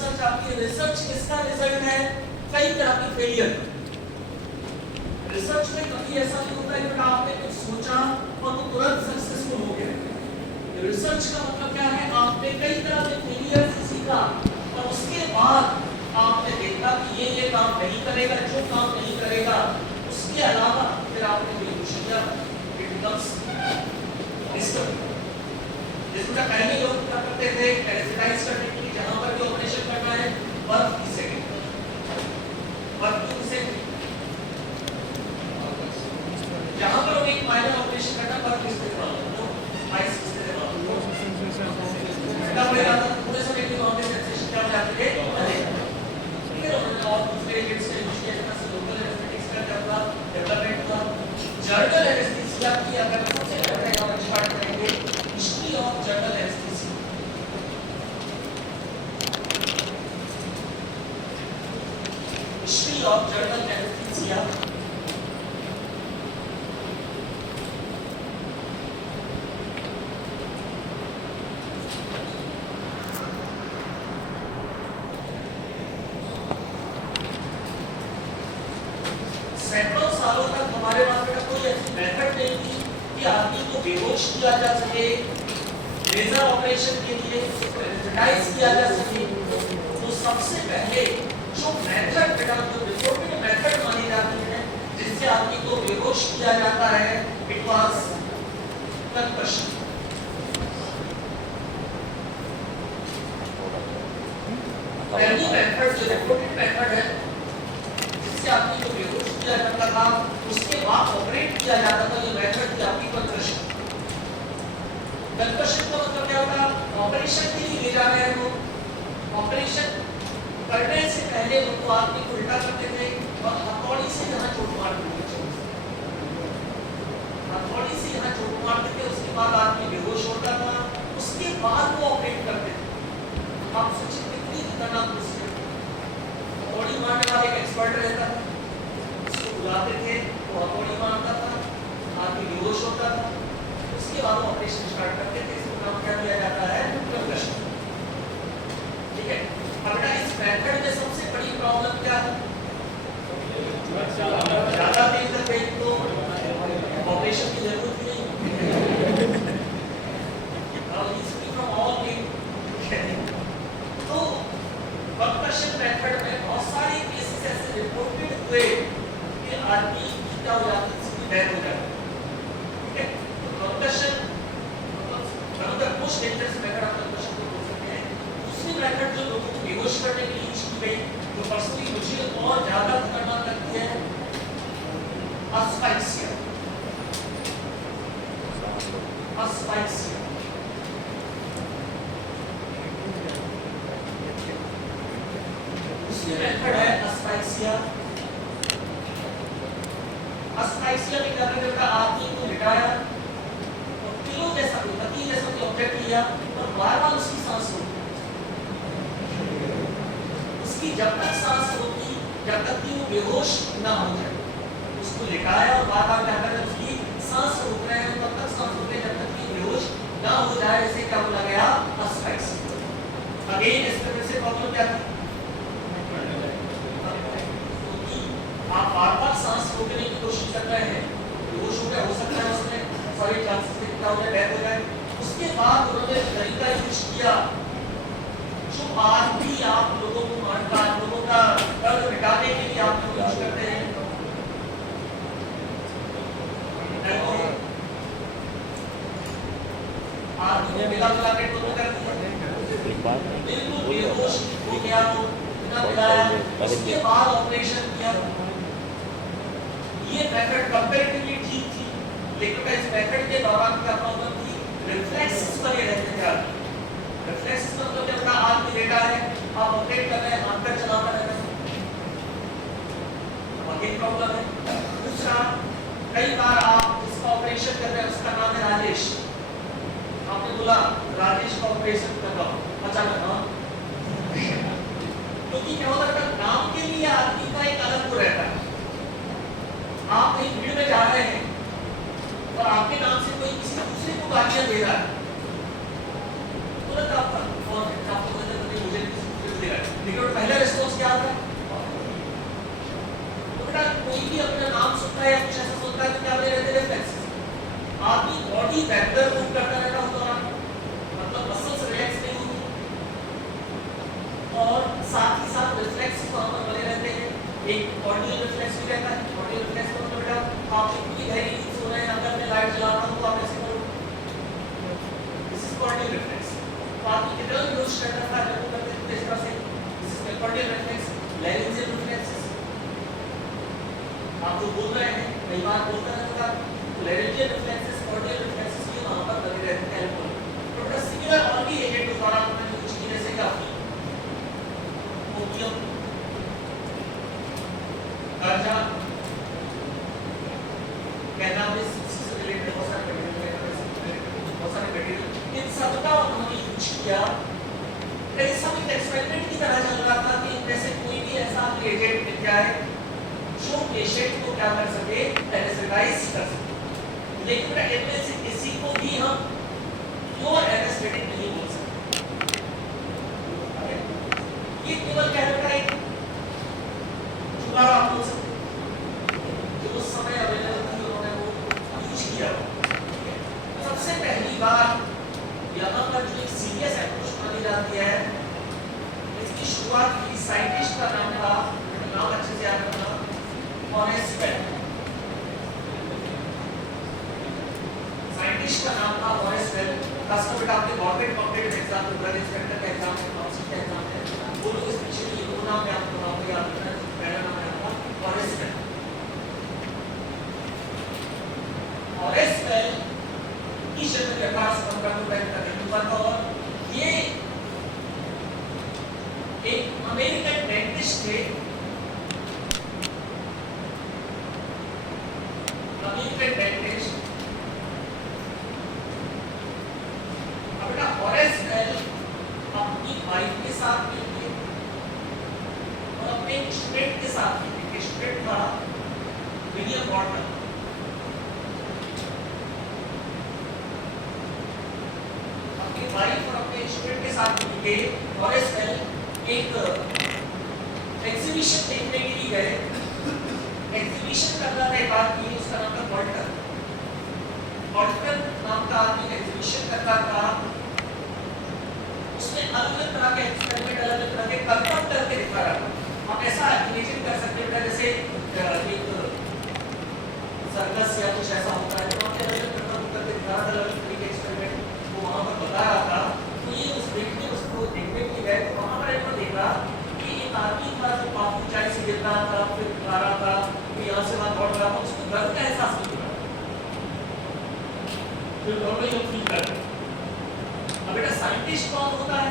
Research आपकी research किसका result है कई तरह की फेलियर। रिसर्च में कभी ऐसा नहीं होता है कि आपने कुछ सोचा और वो तुरंत सक्सेसफुल हो गया। रिसर्च का मतलब क्या है, आपने कई तरह के फेलियर से सीखा और उसके बाद आपने देखा कि ये काम नहीं करेगा, जो काम नहीं करेगा उसके अलावा फिर आपने कोई क्वेश्चन किया, इट बिकम्स डिस्कवरी। जिसमें पहले लोग क्या करते थे, एनालाइज करने के लिए जहां पर भी ऑपरेशन करना है वर्क की सेकंड, वर्क की सेकंड, जहां पर एक माइनर ऑपरेशन करना वर्क की सेकंड, तो आई सिस्टम तब मेरा पूरे समय के वहां पे सेंसेशन क्या हो जाती है, फिर उन्होंने और दूसरे एजेंट्स से यूज किया, जैसे लोकल एनालिटिक्स का जब डेवलपमेंट हुआ, जर्नल एनालिसिस की अगर सबसे पहले हम स्टार्ट करेंगे history of journal analysis. History of journal analysis सैकड़ों सालों तक हमारे पास में कोई ऐसी मेथड नहीं थी कि आदमी को बेहोश किया जा सके, लेजर ऑपरेशन के लिए एनालाइज किया जा सके। तो सबसे पहले जो मेथड बेटा जो रिपोर्टेड मेथड मानी जाती है जिससे आदमी को बेहोश किया जाता है, इट वाज कंकशन। पहली मेथड जो रिपोर्टेड मेथड है जिससे आदमी को बेहोश किया जाता था, उसके बाद ऑपरेट किया जाता था, ये मेथड थी आपकी कंकशन। कंकशन का मतलब क्या होता है, ऑपरेशन के लिए ले जा रहे हैं वो, ऑपरेशन करने से पहले उनको आदमी को उल्टा करते थे और हथौड़ी से यहाँ चोट मार देते थे, हथौड़ी से यहाँ चोट मारते थे, उसके बाद आदमी बेहोश होता था, उसके बाद वो ऑपरेट करते थे। आप सोचिए कितनी खतरनाक स्थिति, हथौड़ी मारने वाला एक एक्सपर्ट रहता था, उसको बुलाते थे, वो हथौड़ी मारता था, आदमी बेहोश होता था, उसके बाद ऑपरेशन स्टार्ट करते थे। इसको नाम क्या दिया जाता है, कंकशन। ठीक है, अब इस मेथड में सबसे बड़ी प्रॉब्लम क्या है, ज्यादा देर तक गई तो ऑपरेशन की जरूरत ही नहीं। तो कंकशन मेथड में बहुत सारे केसेस ऐसे रिपोर्टेड हुए कि आदमी क्या हो जाता है, इसकी डेथ हो जाती है। ठीक है, तो concussion one of the most dangerous method of concussion को बोल सकते हैं। दूसरी मेथड जो लोगों को बेहोश करने के लिए यूज की गई, जो पर्सनली मुझे और ज्यादा खतरनाक लगती है, अस्फाइक्सिया। अस्फाइक्सिया दूसरी मेथड है अस्फाइक्सिया। अस्फाइक्सिया में क्या करते थे, आदमी को लिटाया और पिलो जैसा पत्ती जैसा कोई ऑब्जेक्ट लिया और बार-बार उसकी सांस रोकी, उसकी जब तक सांस रोकी जब तक कि वो बेहोश ना हो जाए, उसको लिटाया और बार-बार क्या कर रहे हैं, उसकी सांस रोक रहे हैं, तब तक सांस रोक रहे हैं जब तक कि बेहोश ना हो जाए। इसे क्या बोला गया, अस्फाइक्सिया। अगेन इसमें से प्रॉब्लम क्या थी, आप बार-बार सांस रोकने की कोशिश कर रहे हैं, बेहोश हो गया, हो सकता है उसमें सॉरी चांसेस है क्या हो जाए, डेथ हो जाए। उसके बाद उन्होंने तरीका यूज किया जो आज भी आप लोगों को मानता है, लोगों का दर्द मिटाने के लिए आप लोग यूज करते हैं। आदमी को मिला के टोटल कर दिया, बिल्कुल बेहोश हो गया, वो बिना मिलाया, उसके बाद ऑपरेशन किया। ये मेथड कंपैरेटिवली ठीक थी, लेकिन इस मेथड के दौरान क्या प्रॉब्लम थी, रिफ्लेक्सेस बने रहते थे। रिफ्लेक्सेस मतलब क्या होता है, आदमी लेटा है, आप ऑपरेट कर रहे हैं, हाथ पैर चलाता रहता है, ये प्रॉब्लम है। दूसरा, कई बार आप जिसका ऑपरेशन कर रहे हैं उसका नाम है राजेश, आपने बोला राजेश का ऑपरेशन कर रहा हूं, अचानक हाँ, क्योंकि क्या होता है, नाम के लिए आदमी का एक अलग वो रहता है। आप कहीं भीड़ में जा रहे हैं और आपके नाम से कोई किसी दूसरे को गालियां दे रहा है, तुरंत आपका कौन है, आपको मुझे किसी को दे रहा है, रहता है। कॉर्नियल रिफ्लेक्स को बेटा आप इतनी गहरी नींद सो रहे हैं, अगर मैं लाइट जला रहा हूं तो आप ऐसे करोगे, दिस इज कॉर्नियल रिफ्लेक्स। तो आप कितना यूज करना था जब वो करते थे इस तरह से, this is corneal reflex. Laryngeal reflexes आप जो बोल रहे हैं कई बार बोलते हैं तो लैरिंजियल रिफ्लेक्सेस, कॉर्नियल रिफ्लेक्सेस ये वहां पर लगे रहते हैं। तो बेटा सिमिलर और भी एजेंट द्वारा हमने कुछ चीजें जैसे क्या ओपियम, गांजा, कैनाबिस से रिलेटेड बहुत सारे मटेरियल, इन सबका उन्होंने यूज किया। कई समय एक्सपेरिमेंट की तरह चल रहा था कि इनमें से कोई भी ऐसा एजेंट मिल जाए जो पेशेंट को क्या कर सके, एनेस्थेटाइज कर सके। लेकिन इनमें से किसी को भी हम प्योर एनेस्थेटिक नहीं बोल सकते। ये केवल क्या है, एक जुगाड़ आप बोल सकते, जो उस समय अवेलेबल थी उन्होंने वो यूज किया। सबसे पहली बार यहाँ पर जो एक सीरियस अप्रोच मानी जाती है, इसकी शुरुआत की साइंटिस्ट का नाम था, नाम अच्छे से याद रखना, हॉरेस बेल। साइंटिस्ट का नाम था हॉरेस बेल। खासकर बेटा आपके government competitive exam, drug inspector का एग्जाम है, काउंसिल का एग्जाम है, वो लोग स्पेशली ये दो नाम मैं आपको बताऊंगा, याद रखना। पहला नाम है आपका हॉरेस बेल। हॉरेस बेल की जन्म के पास का था और ये एक अमेरिकन डेंटिस्ट थे। अमेरिकन डेंटिस्ट अपना हॉरेस बेल अपनी वाइफ के साथ मिलके और अपने स्टूडेंट के साथ मिलके, स्टूडेंट था विलियम वॉर्टन, अपनी वाइफ और अपने स्टूडेंट के साथ मिलके हॉरेस बेल एक एग्जीबिशन देखने के लिए गए। एग्जीबिशन करना ने बात की, उसका नाम था वॉल्टर। वॉल्टर नाम का आदमी एग्जीबिशन करता था, उसने अलग-अलग तरह के एक्सपेरिमेंट, अलग-अलग तरह के कंफर्म करके दिखा रहा था। आप ऐसा इमेजिन कर सकते हैं जैसे एक सर्कस या कुछ ऐसा होता है, तो वहाँ पे अलग-अलग कंफर्म करके दिखा रहा था, अलग-अलग तरीके के एक्सपेरिमेंट वो वहाँ पर बता रहा था। तो ये उस व्यक्ति ने उसको देखने के लिए गए, तो वहाँ पर एक देखा कि एक आदमी था जो काफी ऊंचाई से गिर रहा था, फिर आ रहा था, फिर यहाँ से वहाँ दौड़ रहा था, उसको डर का एहसास नहीं हुआ, फिर नॉर्मली हम फील कर रहे हैं। अब बेटा साइंटिस्ट कौन होता है,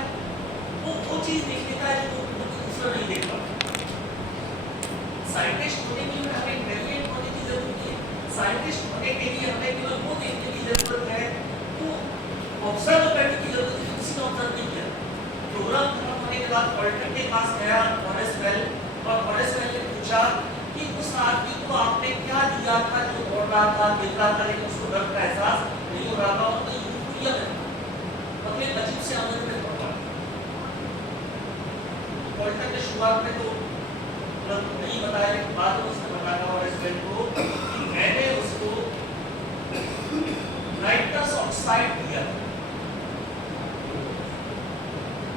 वो चीज देख लेता है जो दूसरा नहीं देख पाता। साइंटिस्ट होने के लिए हमें इंटेलिजेंट होने की जरूरत है। साइंटिस्ट होने के लिए हमें केवल वो देखने की जरूरत है, वो ऑब्जर्व करने की जरूरत है, किसी ने ऑब्जर्व नहीं किया। प्रोग्राम खत्म होने के बाद वॉल्टर के पास गया हॉरेस बेल, और हॉरेस बेल ने पूछा कि उस आदमी को आपने क्या दिया था जो दौड़ रहा था, गिर रहा था, लेकिन उसको डर का एहसास नहीं हो रहा था, और नहीं किया अपने अजीब से आनंद में पड़ा। वॉल्टर ने शुरुआत में तो नहीं बताया, लेकिन बाद में उसने बताया हॉरेस बेल को कि मैंने उसको नाइट्रस ऑक्साइड दिया।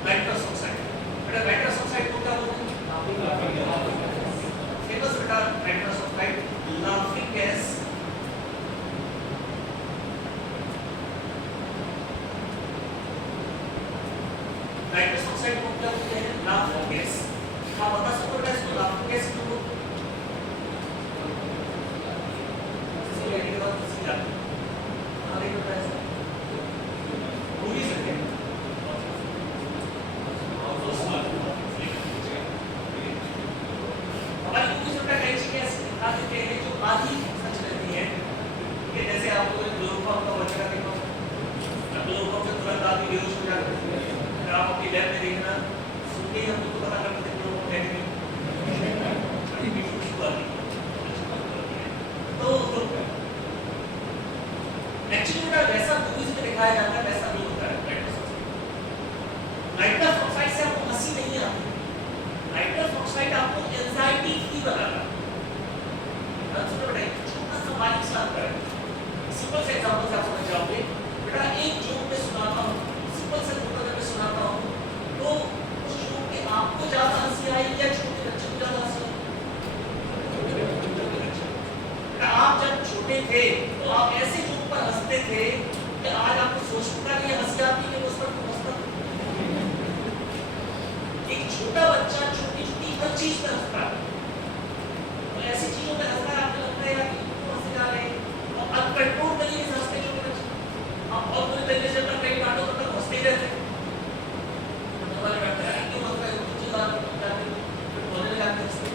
नाइट्रस ऑक्साइड, बेटा नाइट्रस ऑक्साइड को क्या बोलते हैं? फेमस बेटा nitrous oxide, laughing gas. Nitrous oxide को क्या बोलते हैं? Laughing gas. आप बता सकते हो इसको लाफिंग गैस क्यों बोलते हैं? इसलिए ये बात किसी याद हमारे को पता है, पूरी सकते हैं। हमारी पूरी सकता कई चीजें ऐसी दिखा देते हैं जो आधी सच रहती है, कि जैसे आप लोग क्लोरोफॉर्म का वजह देखो, क्लोरोफॉर्म से तुरंत आदमी बेहोश हो जाता है। अगर आप अपनी लैब में देखना, सुन के हम लोग को पता करते हैं क्लोरोफॉर्म है नहीं, बड़ी भी खुशबू आती है। तो एक्चुअली ना वैसा मूवीज में दिखाया जाता है वैसा नहीं होता है। नाइट्रस ऑक्साइड से आपको हंसी नहीं आती, नाइट्रस ऑक्साइड आपको एंजाइटी फ्री बनाता है। सुनो बेटा, छोटा सा बारीक सा अंतर है। सिंपल से एग्जांपल से आप समझ जाओगे। बेटा एक जोक में सुनाता हूँ, सिंपल से जोक में सुनाता हूँ, तो उस जोक में आपको ज्यादा हंसी आई या छोटे बच्चे को ज्यादा हंसी आई? चीज पे हंसता है। तो ऐसी चीजों पे हंसता है, आपको लगता है यार क्यों हंसे जा रहे हैं, और अनकंट्रोल तरीके से हंसते क्यों हैं? आप बहुत बुरी तरीके से तक कई काटो तब तक हंसते ही रहते हैं। हमारे बैठते हैं क्यों हंस रहे हो, कुछ चीज आते जाते फिर बोलने लगते हंसते।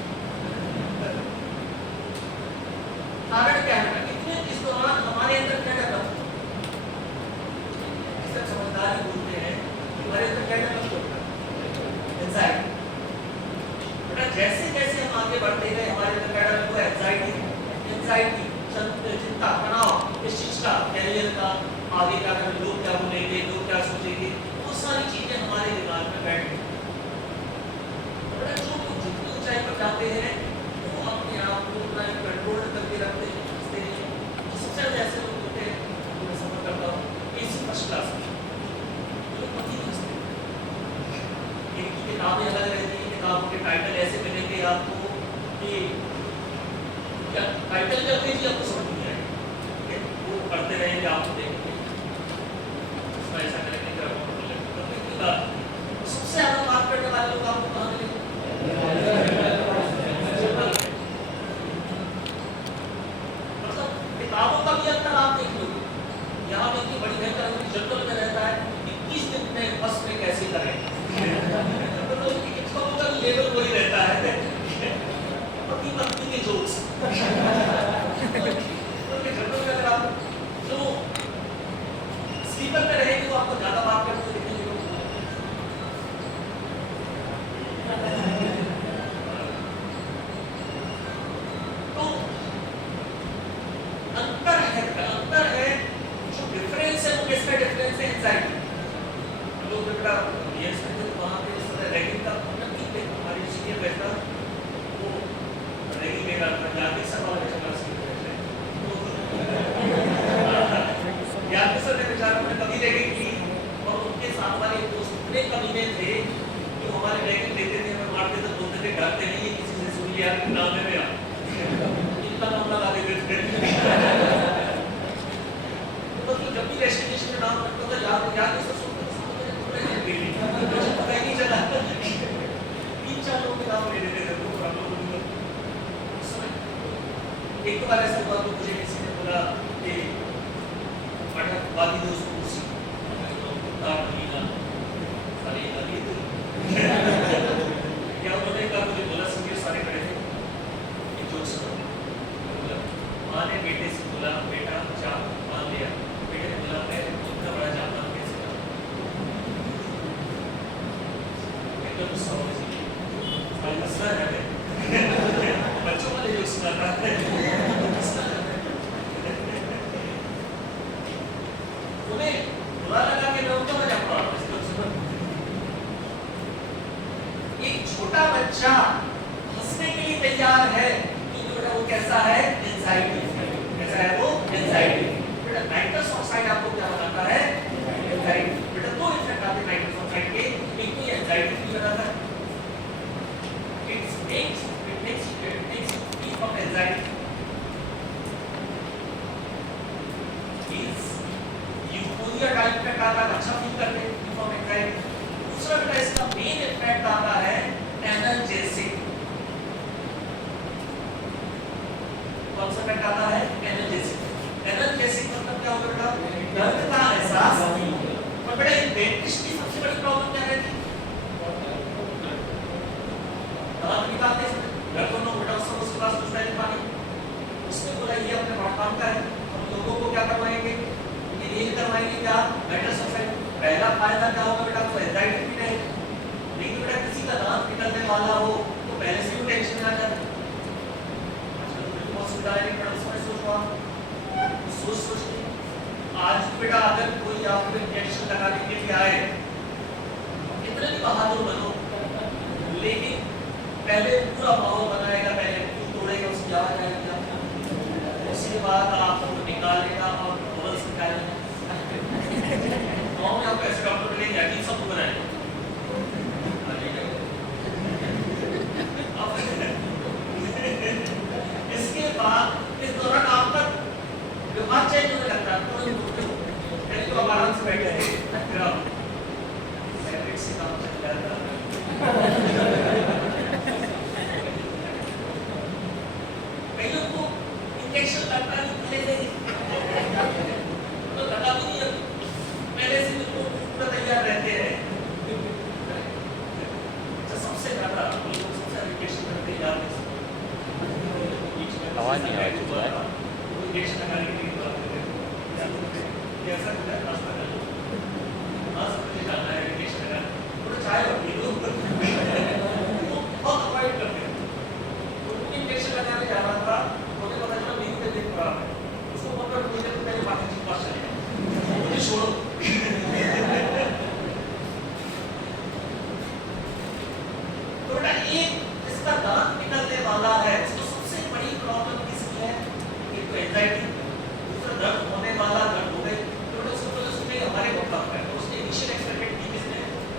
कारण क्या है? इतने इस दौरान हमारे अंदर क्या डेवलप होता है, समझदारी बोलते हैं कि हमारे अंदर क्या डेवलप होता है, एंजाइटी। बेटा जैसे जैसे हम आगे बढ़ते गए हमारे अंदर क्या डेवलप हुआ, एंजाइटी। एंजाइटी, चिंता, तनाव, इस चीज का, कैरियर का, आगे का, लोग क्या बोलेंगे, लोग क्या सोचेंगे, वो सारी चीजें हमारे दिमाग में बैठ गई। बेटा जो लोग जितनी ऊंचाई पर जाते हैं वो अपने आप को उतना कंट्रोल करके रखते हैं, हंसते हैं। सबसे ज्यादा ऐसे लोग होते हैं जो मैं सफर करता हूँ एसी फर्स्ट क्लास में, जो लोग कभी नहीं हंसते। इनकी किताबें अलग रहती हैं, किताबों के टाइटल ऐसे मिलेंगे आपको कि क्या टाइटल क्या होते हैं जी आपको समझ नहीं आएगा, वो पढ़ते रहेंगे, आपको देखेंगे उसमें ऐसा करेंगे कि आपको मिलेगा। सबसे ज्यादा बात करने वाले लोग आपको कहाँ मिलेंगे? मतलब किताबों का भी अंतर आप देख लो, यहाँ पे इतनी बड़ी भयंकर जंगल में रहता है, 21 दिन में बस में कैसे करें, तो किताबों का लेवल वही रहता है, पति पत्नी के जोक्स। जंगल में अगर आप जो स्लीपर में रहेंगे वो आपको ज्यादा बात करते हुए दिखेंगे। तो अंतर है जो डिफरेंस है, वो किसका डिफरेंस है? एंजाइटी। लोग बेटा ये समझो वहां पे इस तरह रैगिंग का नहीं थे, हमारी सीनियर बैठा वो रैगिंग ले रहा था, जाके सवाल है चला सी याद सर ने बेचारा ने कभी रैगिंग की, और उनके साथ वाले दोस्त इतने कमीने थे कि हमारे रैगिंग लेते थे, हमें मारते थे, बोलते थे डरते नहीं है किसी से, सुन लिया नाम में मेरा इतना नाम लगा देते थे। मतलब जब भी रेस्टिनेशन का नाम रखता था याद नहीं सब सुनते थे, पता ही नहीं चला 3-4 लोगों के नाम ले लेते थे। एक बार ऐसा हुआ तो मुझे किसी ने बोला कि पढ़ा बाकी दोस्त कुर्सी क्या उन्होंने कहा, मुझे बोला सीनियर सारे खड़े थे, एक जोक सुनो। माँ ने बेटे से बोला बेटा जा, मान लिया। बेटे ने बोला मैं इतना बड़ा जानता हूँ कैसे करूँ, एकदम गुस्सा हो गया। हंसना है बच्चों वाले जोक सुनाता है। उन्हें बुरा लगा कि मैं उनका मजाक उड़ा रहा हूँ। एक छोटा बच्चा हंसने के लिए तैयार है क्योंकि बेटा वो कैसा है? एंजाइटी। कैसा है वो? एंजाइटी। बेटा नाइट्रस ऑक्साइड आपको क्या बनाता है? एंजाइटी। बेटा दो इफेक्ट आते हैं नाइट्रस ऑक्साइड के, एक तो एंजाइटी की बनाता है, it makes you from anxiety. Euphoria type effect आता है, अच्छा फील करते हैं फ्रॉम एंजाइटी। दूसरा बेटा इसका मेन इफेक्ट आता है एनर्जेसिक। कौन सा इफेक्ट आता है? एनर्जेसिक। एनर्जेसिक मतलब क्या होगा बेटा? दर्द का एहसास। और बेटा इन डेंटिस्ट की सबसे बड़ी प्रॉब्लम क्या रहती है? दांत निकालते हैं, दर्द होना बेटा उसके पास कुछ नहीं पानी, उसने बोला ये अपने काम का है, हम लोगों को क्या करवाएंगे? ये करवाएंगे क्या? Nitrous oxide. पहला फायदा क्या होगा बेटा? आपको एंजाइटी भी नहीं, लेकिन बेटा किसी का दांत निकलने वाला हो तो पहले से ही टेंशन आ जाता है। आजकल तो बहुत सुविधा है, बेटा उसमें सोच के आज बेटा अगर कोई आपको इंजेक्शन लगाने के लिए आए, कितने भी बहादुर बनो, लेकिन पहले पूरा माहौल बनाएगा, पहले फूल तोड़ेगा, उसकी आवाज आएगी, उसके बाद आपको निकालेगा और बबल्स निकालेगा। गाँव में आपको ऐसे डॉक्टर मिलेंगे अजीब सब बनाएंगे। इसके बाद इस दौरान आपका व्यवहार चेंज होने लगता है, तो आप आराम से बैठे से काम चल जाता है।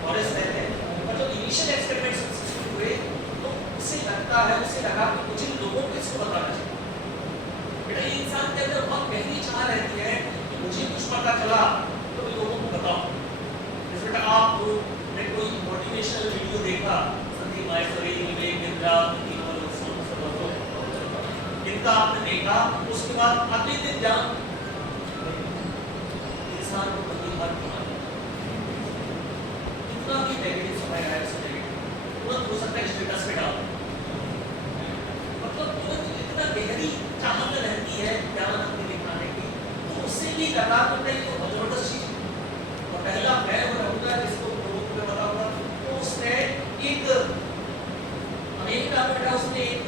नॉलेज रहते हैं, पर जब इनिशियल एक्सपेरिमेंट सक्सेसफुल हुए तो उसे लगता है, उसे लगा कि मुझे लोगों को इसको बताना चाहिए। बेटा ये इंसान के अंदर बहुत गहरी चाह रहती है कि मुझे कुछ पता चला तो मैं लोगों को बताऊं। जैसे बेटा आप ने कोई मोटिवेशनल वीडियो देखा, संदीप माहेश्वरी, विवेक बिंद्रा, इनका आपने देखा, उसके बाद अगले दिन जान इंसान को बंदी हार बना इतना भी नेगेटिव समय आया उस नेगेटिव तुरंत हो सकता है स्टेटस पे डाल, मतलब तुरंत इतना गहरी चाहत रहती है ज्ञान अपने दिखाने की, तो उससे भी लगा तो नहीं तो जबरदस्त चीज। और पहला मैं रहूंगा जिसको लोगों को बताऊंगा, तो उसने एक अमेरिका में बेटा उसने एक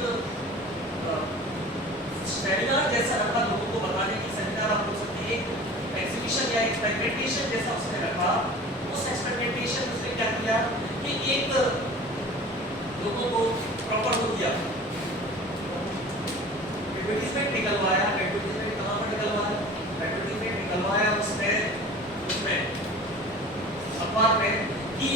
सेमिनार जैसा रखा लोगों को बताने की, सेमिनार आप बोल सकते हैं, एक एग्जीबिशन या एक्सपेरिमेंटेशन जैसा उसने रखा। उस एक्सपेरिमेंटेशन उसने क्या किया कि एक लोगों को प्रॉपर हो गया एडवर्टाइजमेंट निकलवाया, एडवर्टाइजमेंट कहाँ पर निकलवाया, एडवर्टाइजमेंट निकलवाया उसने उसमें अखबार में कि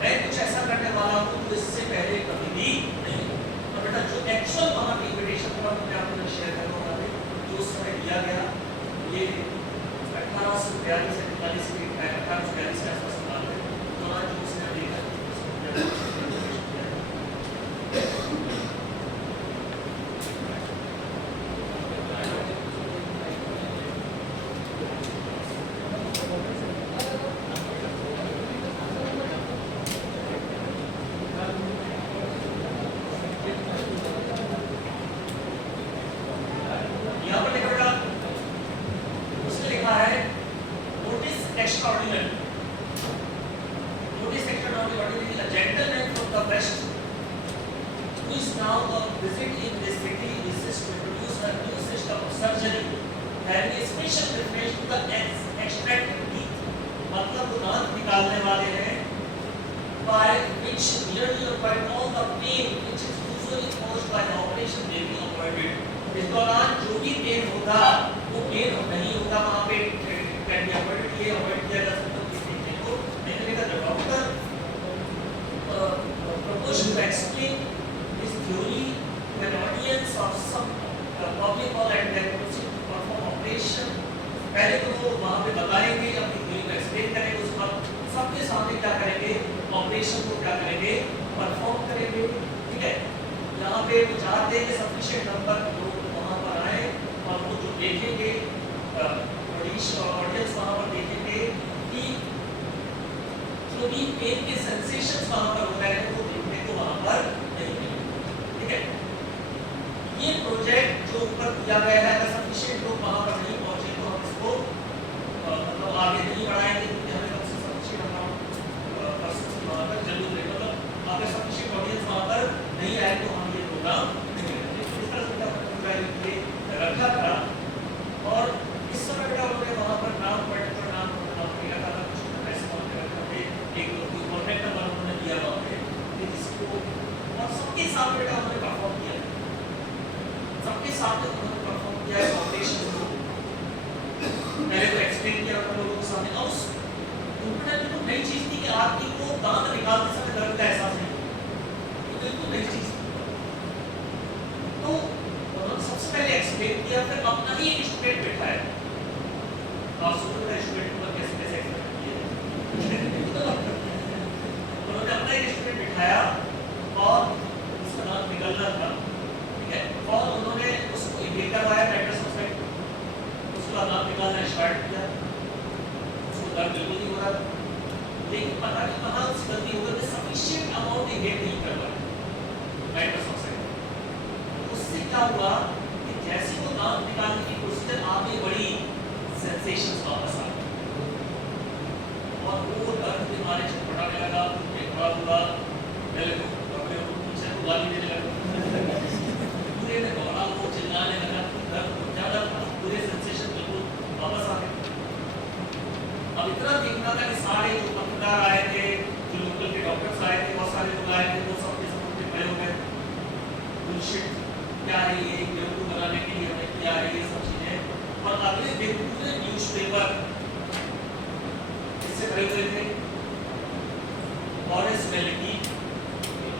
मैं कुछ ऐसा करने वाला हूँ जो इससे पहले कभी भी नहीं। और बेटा जो एक्चुअल वहाँ की इन्विटेशन था मैं आपको शेयर करूँगा, जो उस समय दिया गया, ये 1842 से 1842 के आसपास की बात है, तो आज जो उसने देखा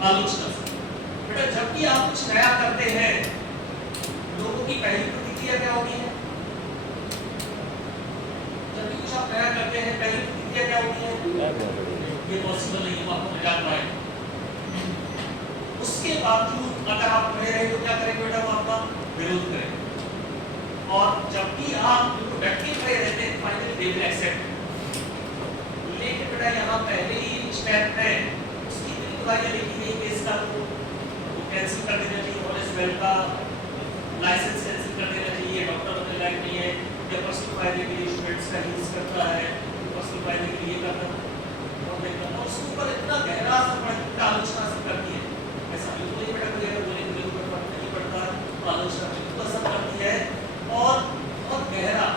आलोचना से। बेटा जब भी आप कुछ नया करते हैं, लोगों की पहली प्रतिक्रिया क्या होती है? जब भी कुछ आप नया करते हैं, पहली प्रतिक्रिया क्या होती है? ये पॉसिबल नहीं है, वो आपको मजाक उड़ाएंगे। उसके बावजूद अगर आप खड़े रहे तो क्या करेंगे बेटा? वो आपका विरोध करेंगे। और जब भी आप उनको डट के खड़े रहते हैं, फाइनली दे विल एक्सेप्ट। लेकिन बेटा यहाँ पहले ही स्टेप है, उसकी इतनी दवाइयाँ लिखी गई केस का, तो वो कैंसिल कर देना चाहिए। कॉलेज वेल का लाइसेंस कैंसिल कर देना चाहिए। डॉक्टर बदल लायक नहीं है, या पर्सनल फायदे के लिए स्टूडेंट्स का यूज करता है, पर्सनल फायदे के लिए करता है, और उसके ऊपर इतना गहरा असर पड़ता, आलोचना असर करती है। ऐसा बिल्कुल नहीं बेटा, कोई अगर बोले मुझे ऊपर फर्क नहीं पड़ता, तो आलोचना बिल्कुल असर करती है और बहुत गहरा।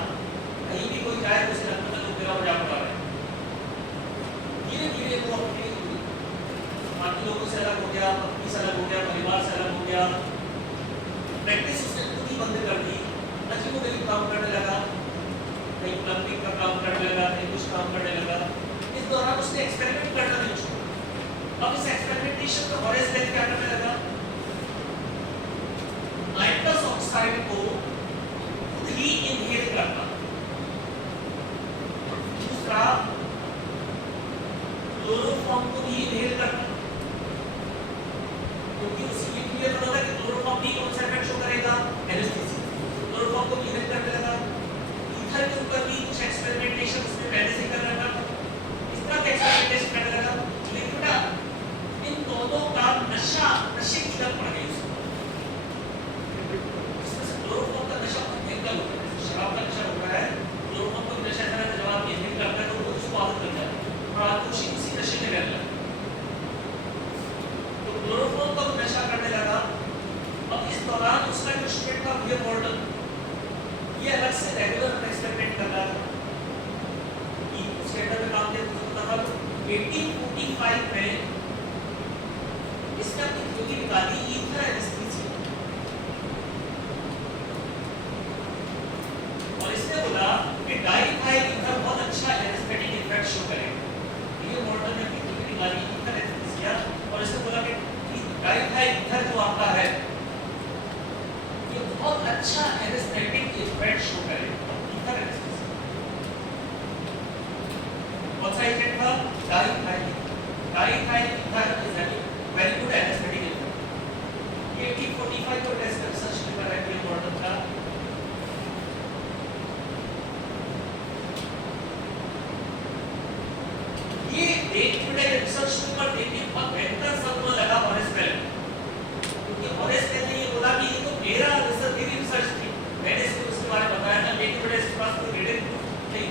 कहीं भी कोई जाए तो उसे लगता है लोग मेरा मजाक उड़ा रहे हैं। धीरे धीरे वो अपने बाकी लोगों से अलग हो गया, पत्नी से अलग हो गया, परिवार से अलग हो गया, प्रैक्टिस उसने खुद ही बंद कर दी, अजीबोगरीब काम करने लगा, कहीं प्लम्बिंग का काम करने लगा, कहीं कुछ काम करने लगा। इस दौरान उसने एक्सपेरिमेंट करना नहीं छोड़ा। अब इस एक्सपेरिमेंटेशन का हॉरेस बेल क्या करने लगा? नाइट्रस ऑक्साइड को खुद ही इनहेल करना। दूसरा, क्लोरोफॉर्म को भी इनहेल करना, क्योंकि उसकी ये क्लियर पता था कि क्लोरोफॉर्म भी कौन सा इफेक्ट शो करेगा? एनेस्थीसिया। क्लोरोफॉर्म को भी इनहेल करने लगा। ईथर के ऊपर भी कुछ एक्सपेरिमेंटेशन उसने पहले से कर रखा था, इस तरह के एक्सपेरिमेंटेशन करने लगा। लेकिन बेटा इन दोनों का नशे की लत पड़ गई उसको। इसमें से क्लोरोफॉर्म का नशा भयंकर होता है, शराब का नशा होता है, क्लोरोफॉर्म का नशा ऐसा रहता है, जब आप इनहेल करते हैं तो वो उसको आदत लग जाती है और आपको उसी नशे में रहने लगता है। तो क्लोरोफॉर्म का नशा करने लगा। अब इस दौरान उसका जो स्टूडेंट था विलियम मॉर्टन, ये अलग से रेगुलर एक्सपेरिमेंट कर रहा था कि उसके अंडर में काम किया। तो पता था 1845 में इसने अपनी थ्योरी निकाली ईथर एनेस्थीसिया, और इसने बोला कि डाइथाइल ईथर बहुत अच्छा एनेस्थेटिक इफेक्ट शो करेगा। विलियम मॉर्टन ने अपनी थ्योरी निकाली ईथर एनेस्थीसिया, और इसने बोला कि डाइथाइल ईथर जो आपका है ये बहुत अच्छा एनेस्थेटिक इफेक्ट शो करेगा। ईथर एनेस्थीसिया कौन सा इफेक्ट था? Diethyl ether is having very good anaesthetic effect. ये 1845 को टेस्ट रिसर्च पेपर है विलियम मॉर्टन का। ये देखने रिसर्च पेपर देखने बहुत बेहतर सबको लगा हॉरेस बेल, क्योंकि हॉरेस बेल ने ये बोला कि ये तो मेरा रिसर्च, मेरी रिसर्च थी, मैंने इसको उसके बारे में बताया था, लेकिन बड़े इसके पास कोई रीडिंग प्रूफ नहीं।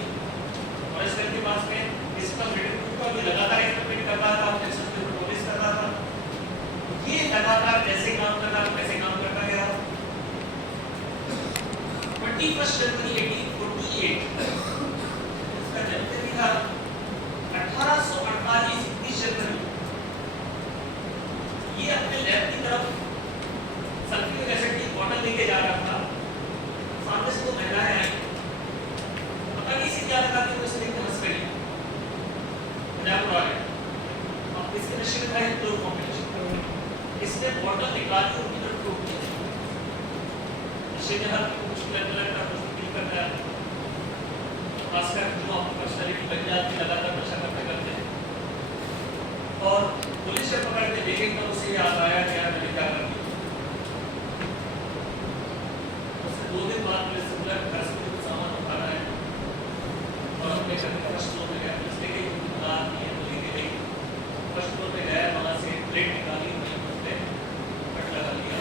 हॉरेस बेल के पास में इसका रीडिंग प्रूफ का भी लगातार एक्सपेरिमेंट कर रहा था, रिसर्च पेपर पब्लिश कर रहा था। ये लगातार जैसे काम कर रहा वैसे काम करता गया। 21 जनवरी 1848 इसका जन्मदिन भी था। 1848 21 जनवरी ये अपने लैब की तरफ सल्फ्यूरिक एसिड की बोतल लेके जा रहा था। सामने से दो महिलाएं आई, पता नहीं इसे क्या लगा कि वो इसने हंस गई, मजाक उड़ा रहे। अब इसके नशे में था क्लोरोफॉर्म का नशा। इसने बोतल निकाली और उधर ठोक दिया। नशे में हर मुश्किल लगता है, मुश्किल करता है, खासकर जो आपकी पर्सनैलिटी बन जाती है लगातार नशा करते करते। और पुलिस से पकड़ के देखे तब उसे याद आया कि यार मैंने क्या कर दिया। उसने 2 दिन बाद पुलिस से बोला घर से कुछ सामान उठाना है, और हम लेकर फर्स्ट फ्लोर में गया। पुलिस लेके रात नहीं है तो लेके गई, फर्स्ट फ्लोर पे गया, वहाँ से प्लेट निकाली, उसने कट लगा लिया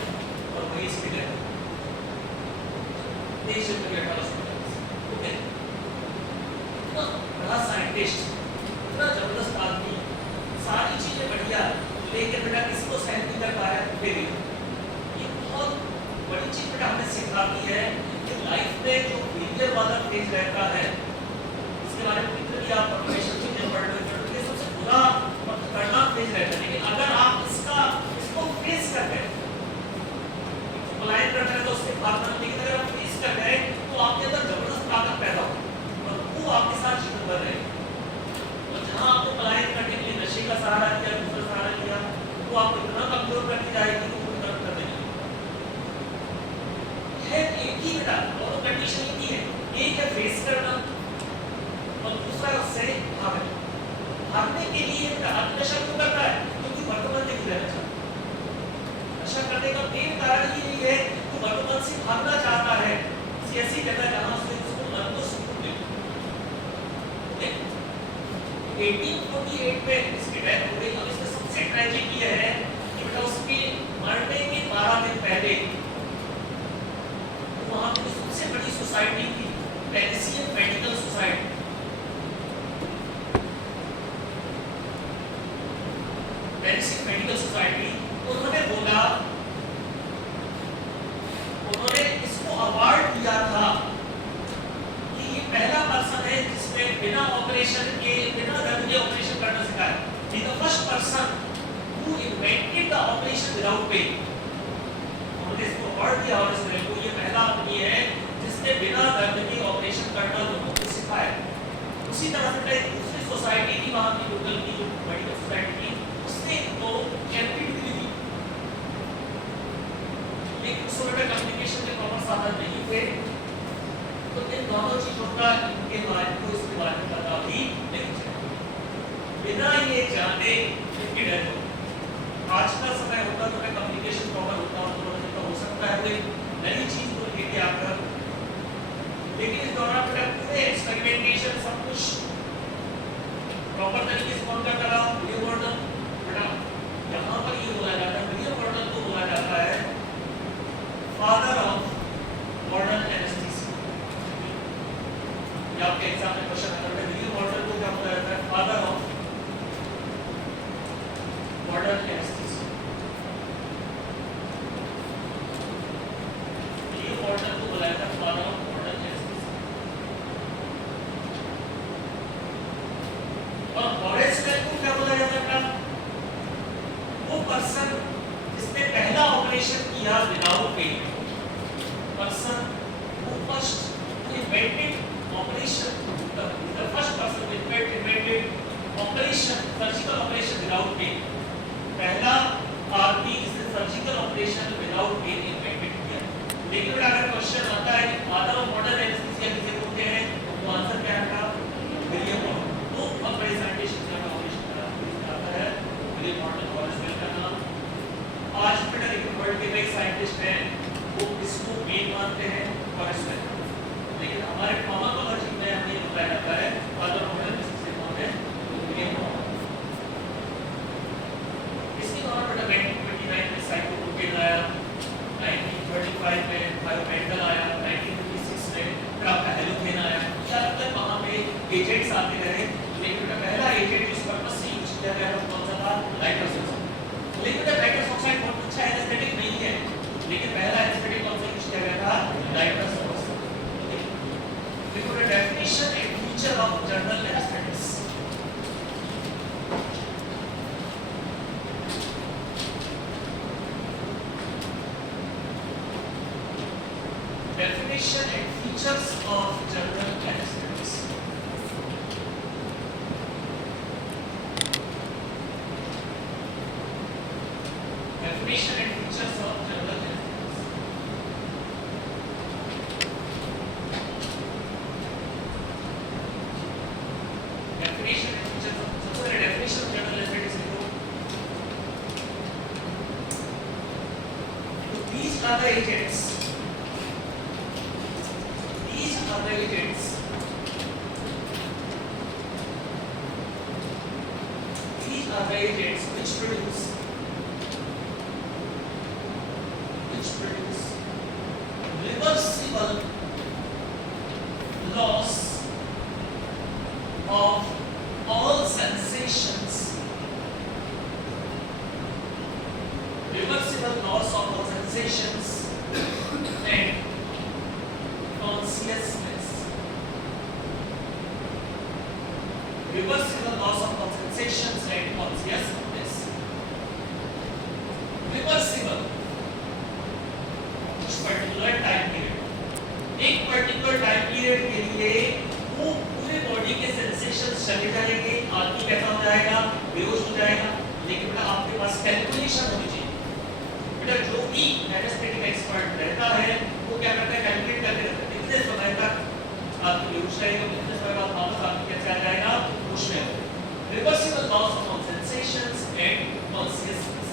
और वहीं से गया। 23 जनवरी 1850 ओके। इतना बड़ा साइंटिस्ट, इतना जबरदस्त आदमी, सारी चीजें बढ़िया, लेकिन बेटा किसको सहन नहीं कर पाया? फेलियर। ये बहुत बड़ी चीज बेटा हमें सिखाती है कि लाइफ में जो फेलियर वाला फेज रहता है, इसके बारे में कितने भी आप प्रोफेशनल चीजें पढ़ रहे हो, करने का मेन कारण ही यही है कि मनोमन से भागना चाहता है किसी ऐसी जगह जहां उसको मन को सुकून मिले। 1848 में इसकी डेथ हो गई। अब इसमें सबसे ट्रेजिक ये है कि बेटा उसके मरने के 12 दिन पहले वहां पे सबसे बड़ी सोसाइटी थी, Parisian medical society. Parisian medical society उन्होंने बोला, उन्होंने इसको अवार्ड दिया था कि ये पहला पर्सन है जिसने बिना ऑपरेशन के, बिना दर्द के ऑपरेशन करना सिखाया। He the first person who invented the operation without pain. उन्होंने इसको अवार्ड दिया और इसने को ये पहला आदमी है जिसने बिना दर्द के ऑपरेशन करना लोगों को सिखाया। उसी तरह से दूसरी सोसाइटी थी वहां की, लोकल की जो मेडिकल सोसाइटी थी, उसने इनको एमपी डिग्री दी। लेकिन उस समय कम्युनिकेशन के प्रॉपर साधन नहीं थे, तो इन दोनों चीजों का इनके बारे को इसके बारे में पता भी नहीं चला। बिना ये जाने इनकी डेथ हो। आज का समय होता तो कम्युनिकेशन प्रॉपर होता तो हो सकता है कोई नई चीज को लेके आकर, लेकिन इस दौरान पूरे एक्सपेरिमेंटेशन सब कुछ प्रॉपर तरीके से कौन करता रहा? William Gordon. बेटा यहाँ पर ये बोला जाता है, विलियम गॉर्डन को बोला जाता है फादर ऑफ मॉडर्न एनेस्थीसिया। ये आपके एग्जाम में क्वेश्चन आता है, विलियम गॉर्डन को क्या बोला जाता है? Father of modern anaesthesia. William Gordon को बोला जाता है फादर ऑफ मॉडर्न एनेस्थीसिया। और हॉरेस वेल को क्या बोला जाता है? वो पर्सन जिसने पहला ऑपरेशन किया without pain, person who first invented operation, the first person who invented operation, surgical operation without pain. पहला आदमी जिसने surgical operation without pain invented किया। लेकिन अगर क्वेश्चन आता है कि फादर ऑफ मॉडर्न एनेस्थीसिया किसे बोलते हैं, तो आंसर क्या है? William Gordon. तो अब बड़े साइंटिस्ट का ऑपरेशन आता है विलियम गॉर्डन, हॉरेस वेल का नाम। आज फिर वर्ल्ड के कई साइंटिस्ट हैं वो इसको मेन मानते हैं हॉरेस वेल, लेकिन हमारे फार्माकोलॉजी में हमें ये बताया जाता है फादर ऑफ मॉडर्न एनेस्थीसिया कौन है? William Gordon. इसके बाद बेटा 1929 में साइटोटोकेन आया, 1935 में बायोमेंटल आया, 1956 में फिर आपका हेलोथेन आया। क्या तक वहाँ पे एजेंट्स आते रहे, लेकिन बेटा पहला एजेंट इस पर्पस से यूज किया गया कौन सा था? Nitrous oxide. लेकिन बेटा नाइट्रस ऑक्साइड बहुत अच्छा एनेस्थेटिक नहीं है, लेकिन पहला एनेस्थेटिक कौन सा यूज किया गया था? Nitrous oxide. देखो the definition and feature of general anaesthetics. Definition and features of general anesthetics. Definition and features of general anesthetics. Definition and features of, सबसे पहले definition of general anesthetics लिखो। These are the agents. The agents. These are the agents which produce reversible loss of all sensations. Reversible loss of all sensations and consciousness. Reversible loss of all sensations and consciousness. Reversible, कुछ particular time period, एक particular time period के लिए वो पूरे body के sensations चले जाएंगे, आदमी कैसा हो जाएगा? बेहोश हो जाएगा। लेकिन बेटा आपके पास calculation होनी चाहिए। बेटा जो भी anesthetic expert रहता है वो क्या करता है? कैलकुलेट करके रखता है कितने समय तक आपकी बेहोश रहेगा, कितने समय बाद वापस आपकी कैसे आ जाएगा? होश में हो। Reversible loss of all sensations and consciousness.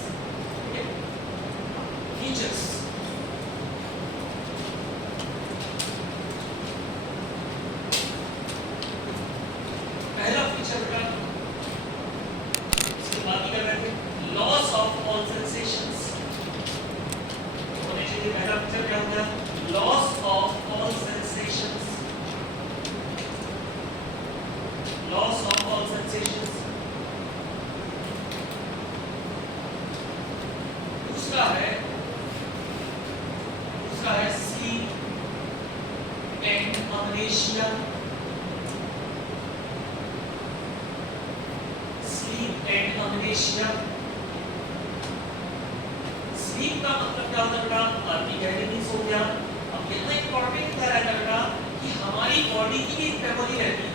Amnesia. Sleep का मतलब क्या होता है बेटा? आपकी गहरी नींद हो गया। अब कितना इंपॉर्टेंट क्या रहता है बेटा कि हमारी बॉडी की भी मेमोरी रहती है।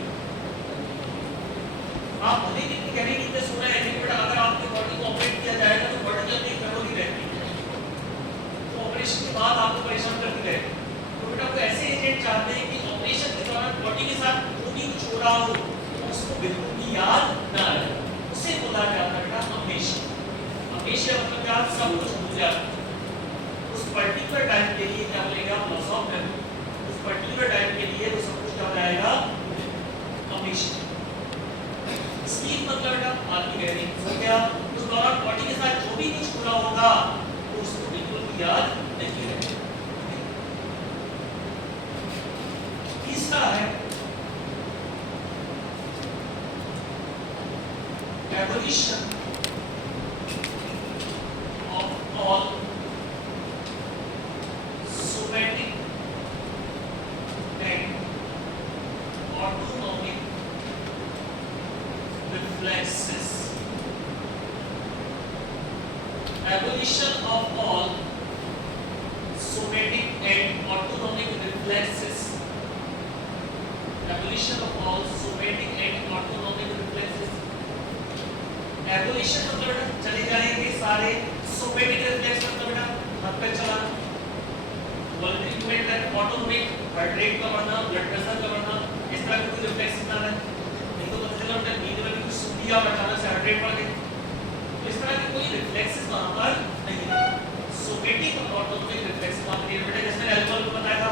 आप भले ही इतनी गहरी नींद में सो रहे हैं लेकिन बेटा अगर आपकी बॉडी को ऑपरेट किया जाएगा तो बॉडी की अपनी मेमोरी रहती है, तो ऑपरेशन के बाद आपको परेशान करती रहेगी। तो बेटा वो ऐसे एजेंट चाहते हैं कि ऑपरेशन के दौरान बॉडी के साथ जो भी कुछ हो रहा हो उसको बिल्कुल भी याद ना रहे, उसे बोला जाता है बेटा अमनेशिया। अमनेशिया मतलब क्या? सब कुछ भूल जाना। उस पर्टिकुलर टाइम के लिए क्या बोलेगा? Loss of memory. उस पर्टिकुलर टाइम के लिए वो सब कुछ क्या हो जाएगा? अमनेशिया। स्लीप मतलब बेटा आपकी गहरी नींद हो गया, उस दौरान बॉडी के साथ जो भी कुछ हो रहा होगा तो उसको बिल्कुल भी याद नहीं रहेगा। तीसरा है evolution of all somatic and autonomic reflexes. Abolition of all somatic and autonomic reflexes. Abolition of all somatic and autonomic reflexes. Abolition मतलब चले जाएंगे सारे somatic reflex मतलब बेटा हाथ पैर चलाना, voluntary movement है, autonomic heart rate का बढ़ना, blood pressure का बढ़ना, इस तरह के कोई reflexes ना रहे। नींद में भी सो लिया और अचानक से हार्ट रेट बढ़ गई, इस तरह के कोई रिफ्लेक्सेस वहां पर नहीं है। सोमेटिक और ऑटोनॉमिक रिफ्लेक्सेस वहां पर बेटा जैसे एल्कोहल को बताया था,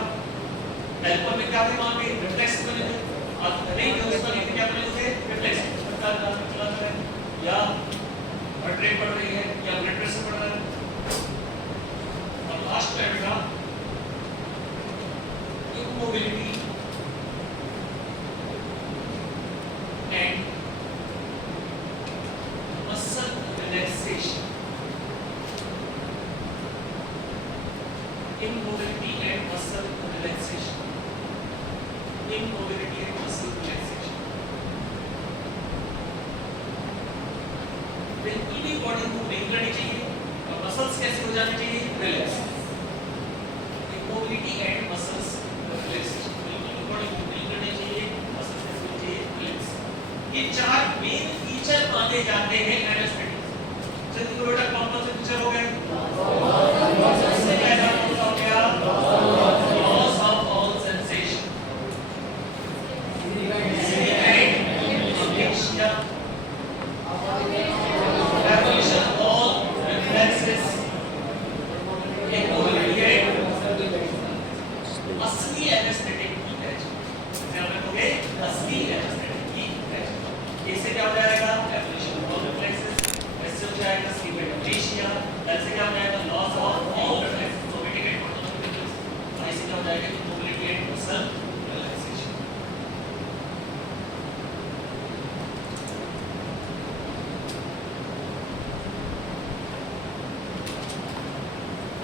एल्कोहल में क्या थे वहां पे? रिफ्लेक्सेस बने थे। आप नहीं जो उसका लिखते क्या बने थे? रिफ्लेक्सेस। पता चला है या हार्ट रेट बढ़ रही है या ब्लड प्रेशर बढ़ रहा है। और लास्ट में बेटा immobility and muscle relaxation. Immobility and muscle relaxation. Immobility and muscle relaxation. बिल्कुल भी बॉडी मूव नहीं करनी चाहिए और मसल्स कैसे हो जाने चाहिए? Relax. Immobility and muscles relaxation. बिल्कुल भी बॉडी मूव नहीं करनी चाहिए, मसल्स कैसे होनी चाहिए? रिलैक्स। ये चार मेन फीचर माने जाते हैं एनास्थेटिक्स। चलिए तो बेटा कौन-कौन से फीचर हो गए? सबसे पहला कौन सा हो गया? Loss of all sensation. Amnesia. Evolution of all reflexes. Immobility. असली एनास्थेटिक की पहचान। ध्यान रखोगे असली एनास्थेटिक इससे क्या हो जाएगा? Evolution of all reflexes. इससे हो जाएगा स्लीप एंड अमनेशिया। इससे क्या हो जाएगा? Loss of all reflexes, somatic and autonomic reflexes. इससे क्या हो जाएगा? Immobility and muscle relaxation.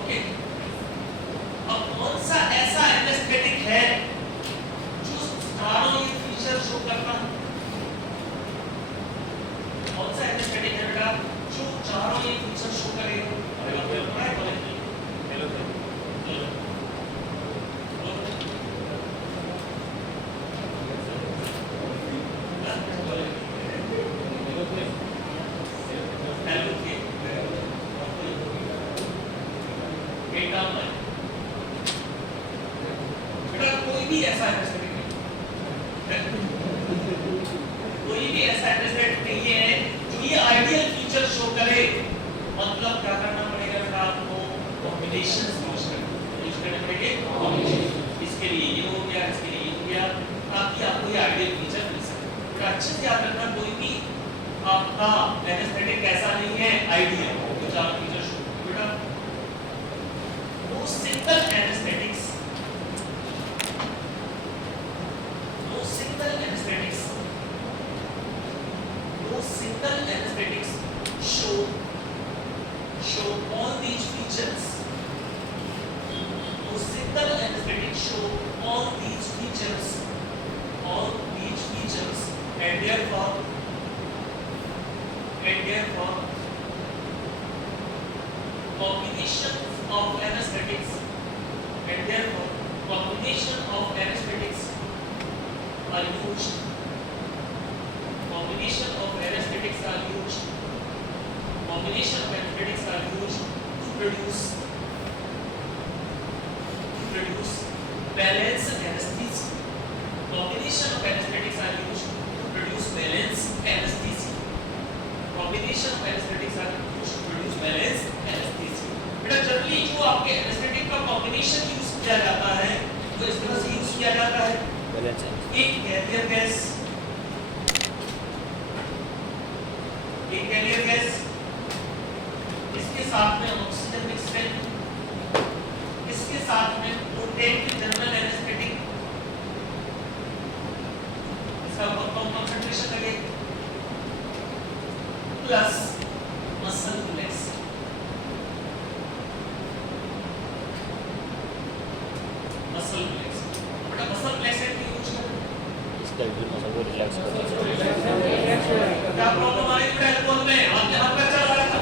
Okay, अब कौन सा ऐसा एनास्थेटिक है जो चारों ये फीचर शो करता है? कौन सा एनास्थेटिक है बेटा जो चारों ये फीचर शो करेगा? अरे आपको पता है कॉलेज में हेलो बेटा कोई भी ऐसा एनास्थेटिक नहीं, कोई भी ऐसा एनास्थेटिक नहीं है जो ये आइडियल फीचर शो करे। मतलब क्या करना पड़ेगा बेटा? आपको कॉम्बिनेशंस यूज करने पड़ेंगे। कॉम्बिनेशन इसके लिए ये हो गया, इसके लिए ये हो गया, ताकि आपको ये आइडियल फीचर मिल सके। बेटा अच्छे से याद रखना कोई भी आपका एनास्थेटिक ऐसा नहीं है आइडियल जो चार फीचर शो करे। बेटा no single anaesthetics, no single anaesthetics, no single anesthetics show all these features. No single anesthetic show all these features, and therefore and therefore combination of anesthetics and therefore combination of anesthetics are used. Combination of anesthetics are used. Combination of anesthetics are used to produce balance anesthesia. Combination of anesthetics are used to produce balance anesthesia. Combination of anesthetics are used to produce balance anesthesia. बेटा generally जो आपके anaesthetic का combination use किया जाता है वो इस तरह से यूज किया जाता है। एक कैरियर गैस इसके साथ में ऑक्सीजन मिक्स है, इसके साथ में पोटेंट जनरल एनेस्थेटिक, इसका कंसंट्रेशन लगे plus muscle relax. Muscle relax बेटा मसल रिलैक्सेंट यूज करें, इसका भी मसल को रिलैक्स करता है। क्या प्रॉब्लम आ रही है बेटा एल्कोहल में? आपके हाथ पैर चल रहा है,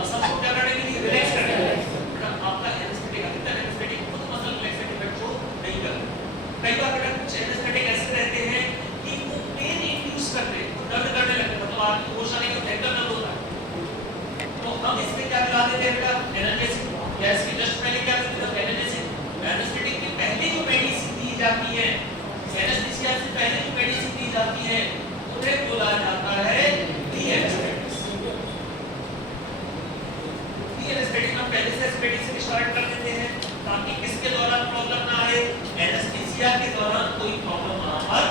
मसल को क्या करने के लिए रिलैक्स करने के लिए। बेटा आपका एनेस्थेटिक अधिकतर एनेस्थेटिक खुद मसल रिलैक्सेंट इफेक्ट शो नहीं करते। कई बार बेटा कुछ एनेस्थेटिक ऐसे रहते हैं कि वो पेन इंड्यूस करते हैं, दर्द करने लगते हैं, मतलब आदमी होश आने के भयंकर दर्द होता है। तो हम इसमें क्या मिला देते हैं बेटा? एनाल्जेसिक। या इसके जस्ट पहले क्या करते थे? एनाल्जेसिक। एनेस्थेटिक के पहले जो मेडिसिन दी जाती है, एनेस्थीसिया से पहले जो मेडिसिन दी जाती है उन्हें बोला जाता है डी एनेस्थेटिक्स। डी एनेस्थेटिक हम पहले से इस मेडिसिन स्टार्ट कर देते हैं ताकि किसके दौरान प्रॉब्लम ना आए, एनेस्थीसिया के दौरान कोई प्रॉब्लम ना आए।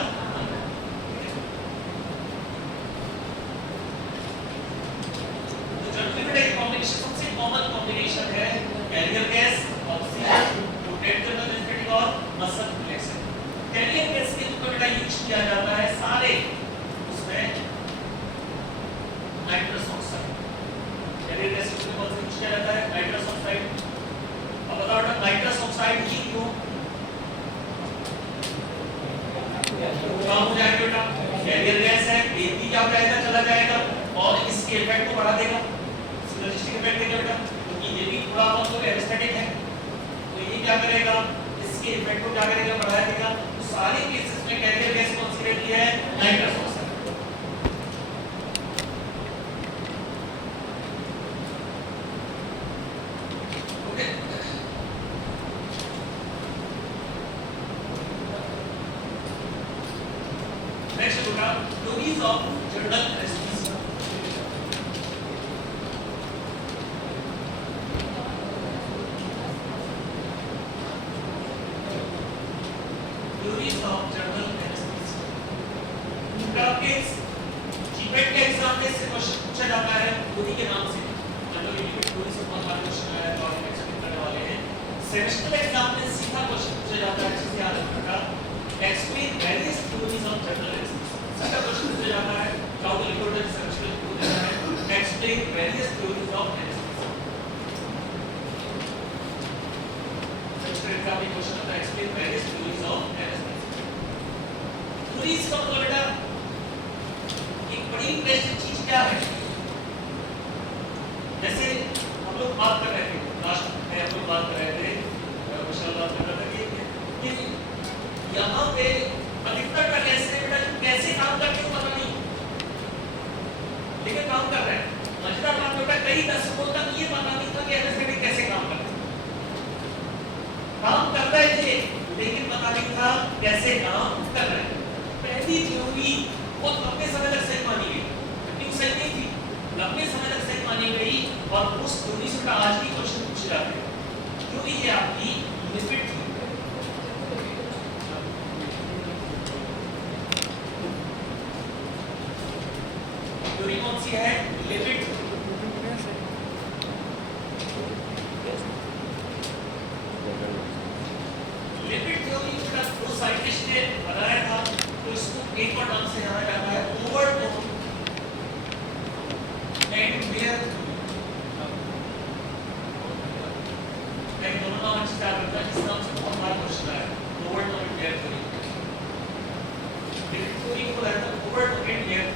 तो जनरली बेटा ये कॉम्बिनेशन सबसे कॉमन कॉम्बिनेशन है carrier gas, oxygen, potent general anaesthetic और मसल रिलैक्सेंट। कैरियर गैस के ऊपर बेटा यूज किया जाता है सारे उसमें नाइट्रस ऑक्साइड। कैरियर गैस के ऊपर कौन सा यूज किया जाता है? Nitrous oxide. अब बताओ बेटा नाइट्रस ऑक्साइड ही क्यों काम हो जाएगा बेटा? कैरियर गैस है, पेन भी क्या हो जाएगा? चला जाएगा और इसके इफेक्ट को बढ़ा देगा। सिनर्जिस्टिक इफेक्ट देगा बेटा, क्योंकि ये भी थोड़ा बहुत तो एनेस्थेटिक है, तो ये क्या करेगा? इसके इफेक्ट को क्या करेगा? बढ़ा देगा। तो सारे केसेस में कैरियर गैस कौन सी रहती है? Nitrous oxide. ओके, नेक्स्ट बेटा theories of general anaesthesia. Theories of general anesthesia. आपके जीपेट के एग्जाम में से क्वेश्चन पूछा जाता है थ्योरी के नाम से, मतलब लिमिट थ्योरी से बहुत सारे क्वेश्चन आए हैं और एक्सप्लेन करने वाले हैं। सेमेस्टर एग्जाम में सीधा क्वेश्चन पूछा जाता है, जिसे याद रखना, explain various theories of general anaesthesia. सीधा क्वेश्चन पूछा जाता है, चाहो तो लिखो तो सेमेस्टर में पूछा जाता है, explain various theories of anaesthesia. Semester exam में क्वेश्चन आता है, explain various theories of anaesthesia. Theories का मतलब बेटा एक बड़ी इंटरेस्टिंग चीज क्या है? जैसे हम लोग बात कर रहे थे लास्ट में, हम लोग बात कर रहे थे माशाल्लाह कर रहे थे कि यहाँ पे अधिकतर का कैसे बेटा कैसे काम करते हो पता नहीं, लेकिन काम कर रहे हैं। मजेदार बात बेटा कई दशकों तक ये पता नहीं था कि एनेस्थेटिक कैसे काम करते हैं। काम कर रहे थे लेकिन पता नहीं था कैसे काम कर रहे हैं। पहली थ्योरी बहुत लंबे समय तक सही मानी गई, लेकिन सही नहीं थी, लंबे समय तक सही मानी गई और उस थ्योरी से आज भी क्वेश्चन पूछे जाते हैं। थ्योरी है आपकी लिपिड थ्योरी। कौन सी है? लिपिड। लिपिड थ्योरी का दो साइंटिस्ट ने बनाया था, तो इसको एक और नाम से जाना जाता है ओवरटोन एंड वेयर। एक दोनों नाम अच्छे से याद रखना, इस नाम से बहुत बार क्वेश्चन आया, overtone and where theory. Lipid theory को बोला जाता है ओवरटोन एंड वेयर।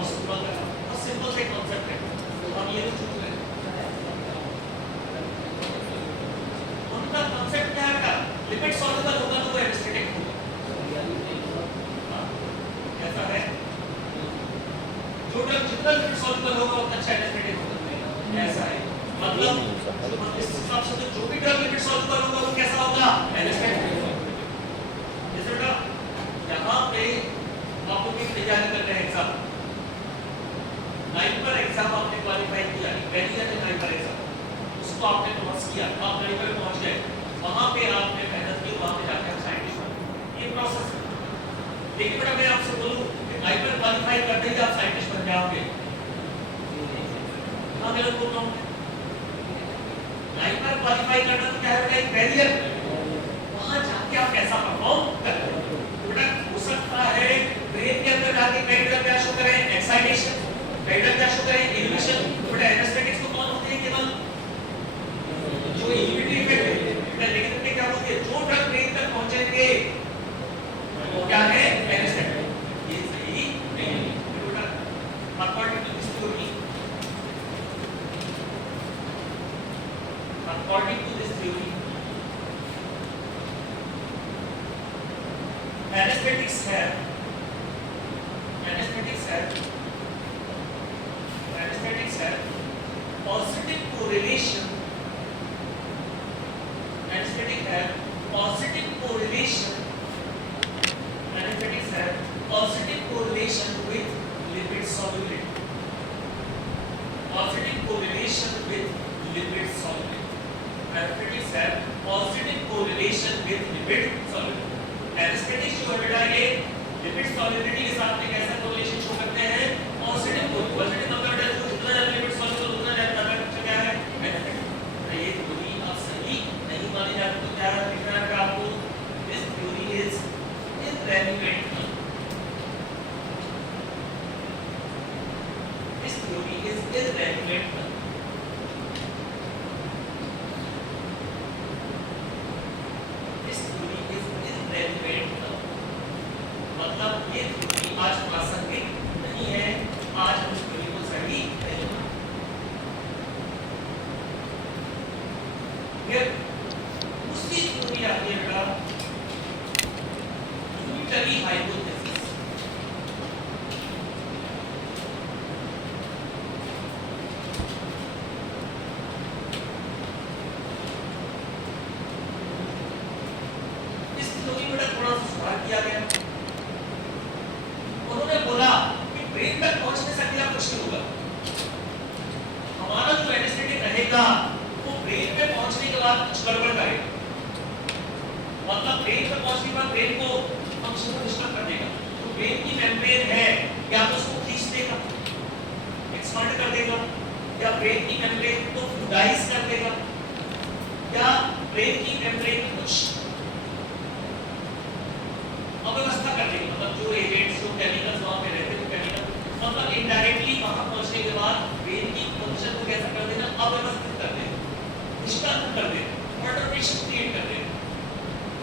पॉसिबल है, बहुत सिंपल से कॉन्सेप्ट है। तो हम ये चूज करें, उनका कॉन्सेप्ट क्या है? लिपिड सॉल्युबल होगा तो वो एनेस्थेटिक होगा, ऐसा है। जो ड्रग जितना लिपिड सॉल्युबल होगा उतना अच्छा एनेस्थेटिक होगा, ऐसा है। मतलब इस हिसाब से तो जो भी ड्रग लिपिड सॉल्युबल होगा वो कैसा होगा? एनेस्थेटिक होगा। जैसे बेटा यहाँ पे आप लोग की तैयारी कर रहे हैं एग्जाम, 9 पर एग्जाम आपने क्वालिफाई किया, पहली या 9 पर एग्जाम, उसको आपने पास किया, आप 9 पर पहुंच गए, वहां पे आपने मेहनत की, वहां पे जाके आप साइंटिस्ट बने, ये प्रोसेस है। लेकिन बेटा मैं आपसे बोलूं कि 9 पर क्वालिफाई करते ही आप साइंटिस्ट बन जाओगे, हाँ मैं बोल रहा हूँ, 9 पर क्वालिफाई करना तो क्या है बेटा, एक बैरियर, वहां जाके आप कैसा परफॉर्म कर रहे हो। बेटा हो सकता है ब्रेन के अंदर जाके कई ड्रग क्या शो करें, एक्साइटेशन, कई ड्रग क्या शो करें, इन्हिबिशन। बेटा एनेस्थेटिक्स तो कौन होते हैं? केवल जो इन्हिबिटरी इफेक्ट है। बेटा लेकिन क्या होती है, जो ड्रग ब्रेन तक पहुंचेंगे वो क्या है? एनेस्थेटिक। ये सही नहीं है बेटा। According to this theory, according to this theory, anesthetics have positive correlation. Anesthetics have positive correlation. Anesthetics have positive correlation with lipid solubility. Positive correlation with lipid solubility. Anesthetics have positive correlation with lipid solubility. Anesthetics जो है बेटा ये lipid solubility के साथ में कैसा correlation show करते हैं? Positive मतलब बेटा जो जितना ज्यादा lipid soluble उतना ज्यादा अच्छा क्या है? Anesthetic। ये थ्योरी अब सही नहीं मानी जाती तो क्या दिखना है आपको? This theory is irrelevant. This theory is irrelevant. मतलब ये थ्योरी आज प्रासंगिक नहीं है, आज हम इस थ्योरी को सही नहीं मानते। फिर दूसरी थ्योरी आती है बेटा यूनिटरी हाइपोथेसिस। इस थ्योरी में बेटा थोड़ा सा सुधार किया गया। उन्होंने बोला कि ब्रेन तक पहुंचने से अगला कुछ नहीं होगा, हमारा जो एनेस्थेटिक रहेगा वो ब्रेन पे पहुंचने के बाद कुछ गड़बड़ करेगा, मतलब ब्रेन पे पहुंचने के बाद ब्रेन को फंक्शन को डिस्टर्ब कर देगा। तो ब्रेन की मेम्ब्रेन है या तो उसको खींच देगा, एक्सपांड कर देगा, या ब्रेन की मेम्ब्रेन को फ्लूइडाइज कर देगा, या ब्रेन की मेम्ब्रेन में कुछ अव्यवस्था कर देगा, मतलब जो एजेंट्स जो केमिकल्स वहां पे रहते हैं केमिकल मतलब इनडायरेक्टली वहां पहुंचने के बाद ब्रेन की फंक्शन को कैसा कर देना, अव्यवस्थित कर देना, डिस्टर्ब कर देना, परटर्बेशन क्रिएट कर देना।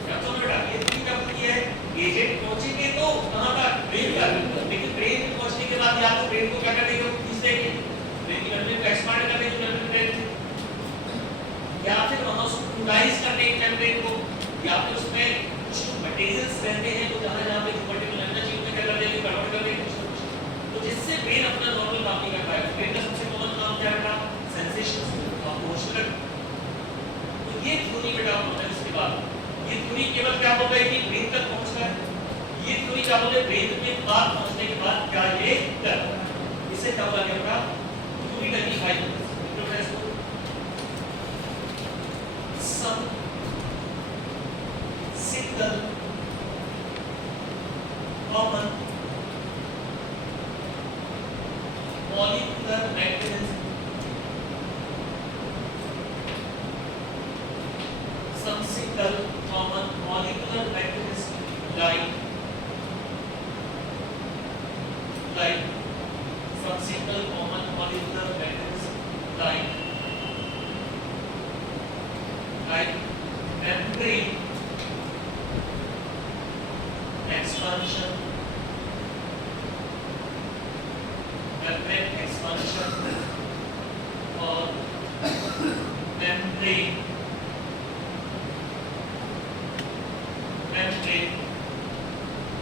क्या तो बेटा ये भी क्या होती है, एजेंट पहुंचेंगे तो कहां तक? ब्रेन तक, लेकिन ब्रेन में पहुंचने के बाद या तो ब्रेन को क्या कर देगा, खींच देंगे, ब्रेन की मेम्ब्रेन को एक्सपांड कर देंगे मेम्ब्रेन, या फिर वहां उसको फ्लूइडाइज कर देंगे मेम्ब्रेन को, या फिर उसमें कुछ मटेरियल्स रहते हैं तो जहां पे पर्टिकुलर एनर्जी उनको क्या कर देंगे, कन्वर्ट कर देंगे, तो जिससे ब्रेन अपना नॉर्मल काम नहीं कर पाएगा। ब्रेन का सबसे कॉमन काम क्या है? सेंसेशंस और इमोशनल। तो ये थ्योरी बेटा होता है। उसके बाद ये थ्योरी केवल क्या बोल रही है कि ब्रेन तक पहुंचना है, ये थ्योरी क्या बोल रही है, ब्रेन के पास पहुंचने के बाद क्या ये कर, इससे क्या बोला गया बेटा, unitary hypothesis. Some single common molecular mechanism, some single common molecular mechanism like some single common molecular mechanism like membrane expansion, membrane expansion or membrane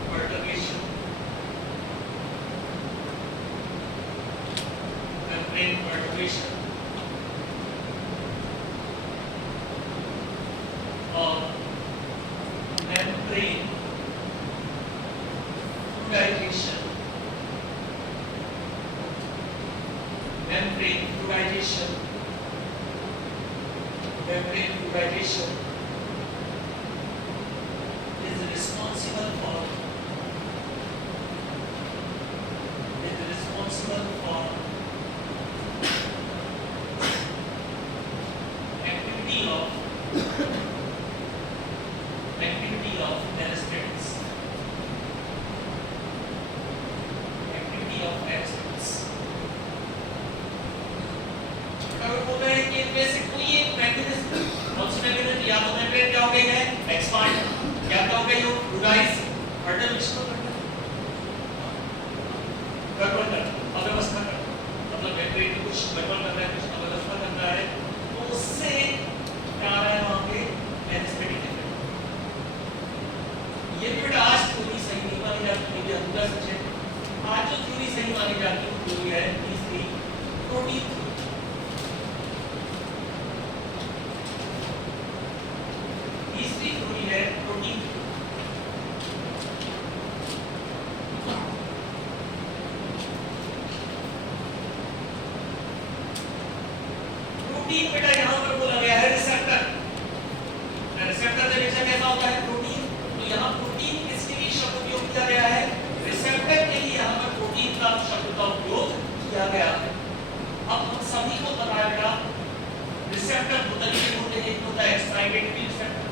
perturbation, membrane perturbation or membrane fluidization, membrane fluidization, membrane fluidization is responsible for activity of anesthetics, activity of anesthetics। अगर बोल रहे हैं कि basic कोई एक mechanism, कौन सी mechanism, या तो मेम्ब्रेन क्या हो गई है एक्सपांड, या क्या हो गई हो फ्लूइडाइज, हर्डल मिक्सचर गड़बड़ कर अव्यवस्था कर, मतलब मेम्ब्रेन में कुछ गड़बड़ कर रहा है, कुछ अव्यवस्था कर रहा है, तो उससे क्या आ रहा है वहां पे एनेस्थेटिक इफेक्ट। ये भी बेटा आज थ्योरी सही नहीं मानी जाती, ये अधूरा सच है। आज जो थ्योरी सही मानी जाती है वो है तीसरी प्रोटीन थ्योरी। तीसरी थ्योरी है प्रोटीन थ्योरी। प्रोटीन बेटा यहाँ पर बोला गया है रिसेप्टर। रिसेप्टर का नेचर कैसा होता है प्रोटीन, तो यहाँ प्रोटीन किसके लिए शब्द उपयोग किया गया है, रिसेप्टर के लिए यहाँ पर प्रोटीन का शब्द का उपयोग किया गया है। अब हम सभी को पता है बेटा रिसेप्टर दो तरीके के होते हैं, एक होता है एक्साइटेटरी रिसेप्टर,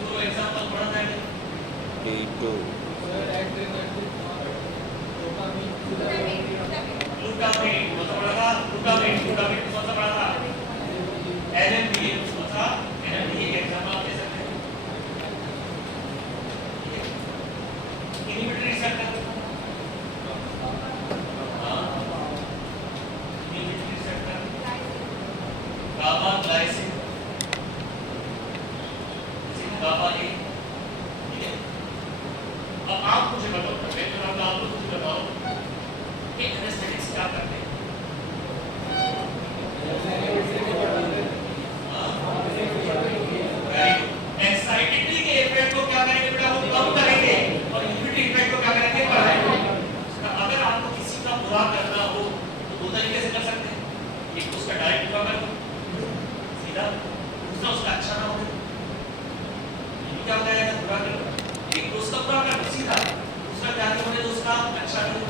दो एग्जांपल पढ़ा जाएगा D2 ग्लूटामेट, कौन सा पढ़ा था ग्लूटामेट, ग्लूटामेट कौन सा पढ़ा था NMDA, कौन सा NMDA का एग्जांपल आप दे सकते हैं। इनहिबिटरी रिसेप्टर, हां इनहिबिटरी रिसेप्टर गाबा ग्लाइसिन, गाबा ए, ठीक है। अब आप मुझे बताओ, मैं तो आप लोग मुझे बताओ कि एनेस्थेटिक्स क्या करते हैं। एक्साइटेटरी के इफेक्ट को क्या करेंगे बेटा, वो कम करेंगे, और इनहिबिटरी इफेक्ट को क्या करेंगे, बढ़ाएंगे। अगर आपको किसी का बुरा करना हो तो दो तरीके से कर सकते हैं, एक तो उसका डायरेक्ट बुरा कर दो सीधा, दूसरा उसका अच्छा ना हो, ये क्या हो जाएगा बुरा कर दो, एक तो उसका बुरा कर दो सीधा, दूसरा क्या करोगे तो उसका अच्छा कर दो,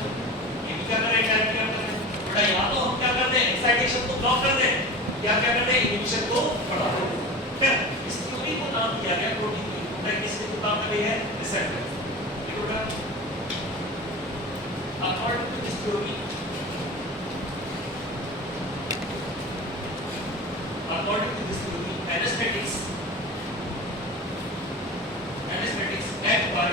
ये भी क्या करें डायरेक्ट क्या करें बेटा, या तो हम क्या करते हैं एक्साइटेशन को ब्लॉक कर दें, या क्या करते हैं इनहिबिशन को बढ़ा दें। फिर इस थ्योरी को नाम दिया गया प्रोटीन थ्योरी, बेटा किसके नाम में है रिसेप्टर, ठीक है बेटा। According to this theory, according to this theory, anesthetics act by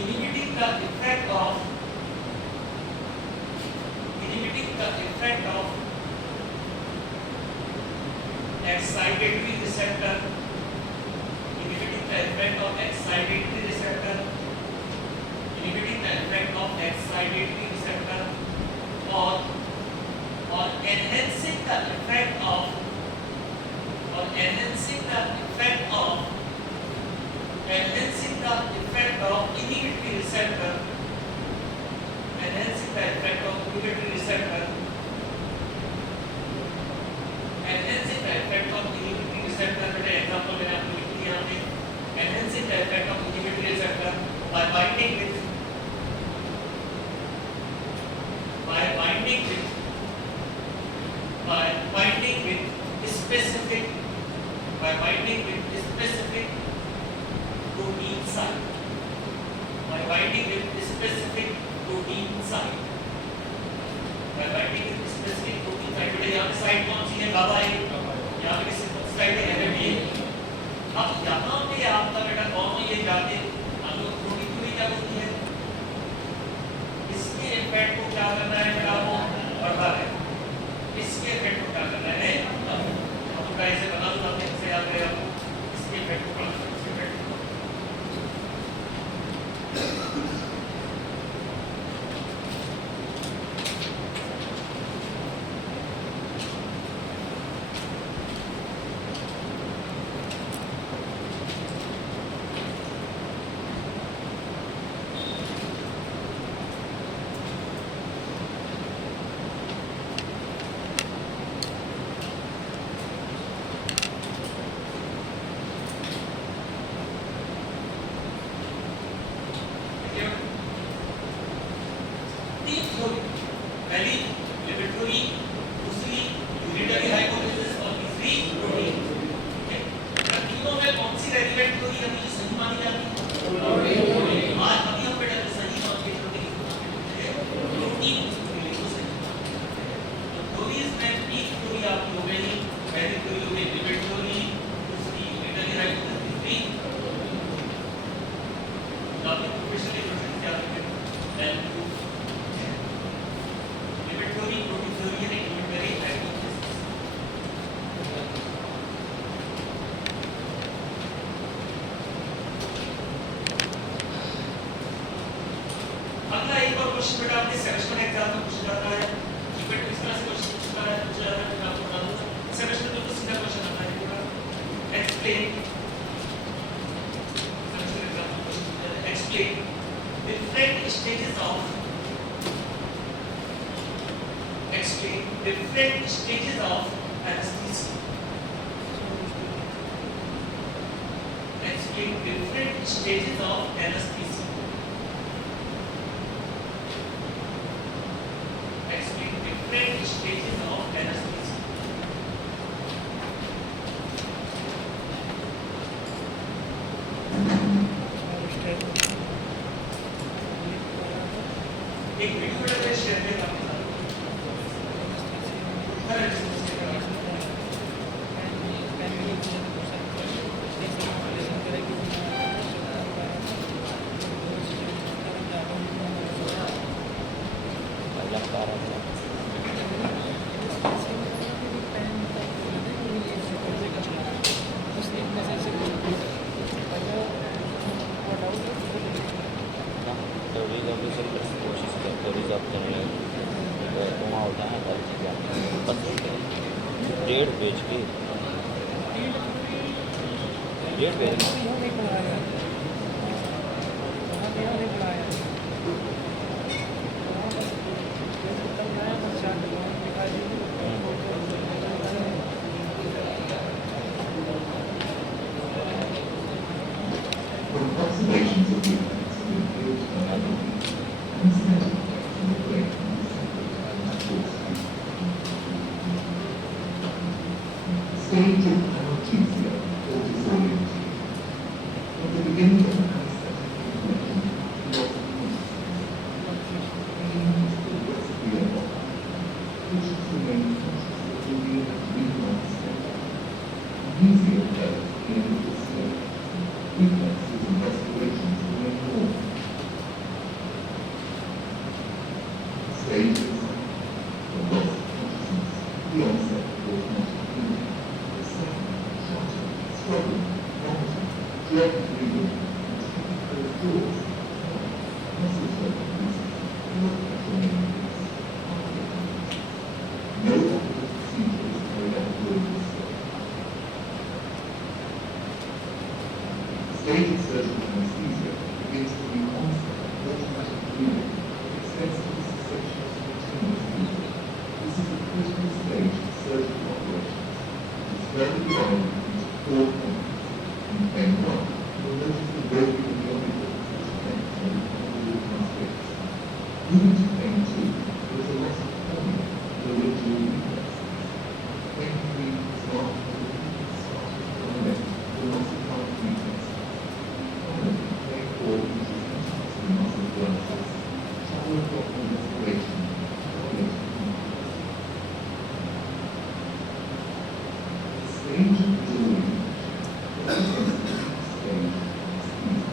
inhibiting the effect of excitatory receptor, inhibiting the effect of excitatory receptor, inhibiting the effect of excitatory receptor, or enhancing the effect of inhibitory receptor, enhancing the effect of inhibitory receptor, enhancing the effect of inhibitory receptor। बेटा example मैंने आपको लिख दिया यहाँ पे, enhancing the effect of inhibitory receptor by binding with specific protein site, by binding with specific protein site, by binding with specific protein site। बेटा यहाँ पे साइड कौन सी है, गाबा है, यहाँ पे किसी साइड है, एनएमडी है। अब यहाँ पे आपका बेटा दोनों ये जाके अब थोड़ी थोड़ी क्या होती है, इसके इफेक्ट को क्या करना है बेटा, वो बढ़ा है, इसके इफेक्ट को क्या करना है, अब तो ऐसे बना दो, आपने कैसे याद रहे आपको, इसके इफेक्ट को बढ़ाना है, इसके इफेक्ट को। तीन थ्योरी, पहली लिपिड थ्योरी, दूसरी यूनिटरी हाइपोथेसिस और तीसरी प्रोटीन। ठीक है, तीनों में कौन सी रेलिवेंट थ्योरी अभी जो सही मानी जाती है? आज अभी हम बेटा सही मान के प्रोटीन थ्योरीज में तीन थ्योरी आपकी हो गई, पहली थ्योरी हो गई लिपिड थ्योरी, दूसरी यूनिटरी हाइपोथेसिस, तीसरी आपकी प्रोफेशनल प्रोसेस क्या है, lipid theory, protein theory and unitary hypothesis. अगला एक और क्वेश्चन बेटा आपके सेमेस्टर एग्जाम में पूछा जाता है, लिपिड किस तरह से क्वेश्चन पूछता है, पूछा जाता है, मैं आपको बता दूं सेमेस्टर में तो सीधा क्वेश्चन आता है पूरा एक्सप्लेन, सेमेस्टर एग्जाम में क्वेश्चन पूछा जाता है explain different stages of explain different stages of anesthesia, explain different stages of anesthesia, explain different stages of anesthesia। एक वीडियो बेटा शेयर करें आपके साथ, हर एग्जाम में डेढ़ पेज की, डेढ़ page Observations of the effects of impaired diabetes and static action of brain stage of anesthesia or disorientation. At the beginning of anesthetic intervention, loss of consciousness. Pain is progressively evolved. Patients remain conscious of moving at real-life state. Amnesia occurs at the end of the stage. Reflexes and respirations remain normal. Stages of loss of consciousness, the onset of automatic breathing, the second, shouting, struggling, vomiting, dread of breathing, and typical withdrawals, muscle circumference, blood pressure may increase, heart rate increase. No operative procedure is carried out during this stage. Stage of surgical anesthesia begins with the onset of automatic breathing that extends to the cessation of spontaneous breathing. This is a critical stage of surgical operations. It is further divided into 4 points. In phase 1, you'll notice the breaking of the orbital which connects to the convoluted muscles. Moving to phase 2, there is a loss of volume of the original reflexes. Phase 3 is marked by the complete start of the loss of heart reflexes. danger is always the sensitive stage is easy.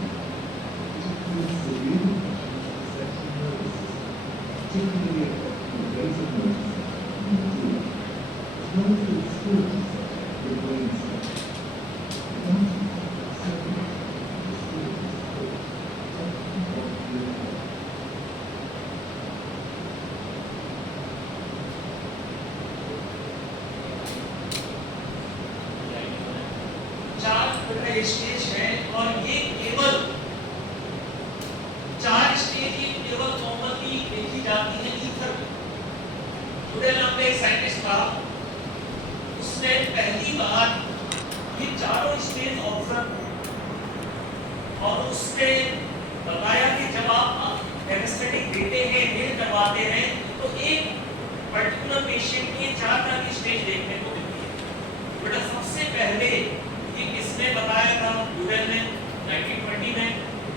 It includes severe infections of the central nervous system, particularly affecting the vasomotor section and the medulla, as well as the respiratory section of the brain section. The anti-infective circulation of the respiratory support, protecting bodily health. चार stage है और ये केवल चार stage ही केवल commonly देखी जाती है ईथर में। जुड़े नाम का एक साइंटिस्ट था, उसने पहली बार ये चारों स्टेज ऑब्जर्व और उसने बताया कि जब आप एनेस्थेटिक देते हैं, इंहेल करवाते हैं, तो एक पर्टिकुलर पेशेंट में चार तरह की स्टेज देखने को मिलती है। बेटा सबसे पहले ये किसने बताया था? ड्यूरेल ने 1920 में।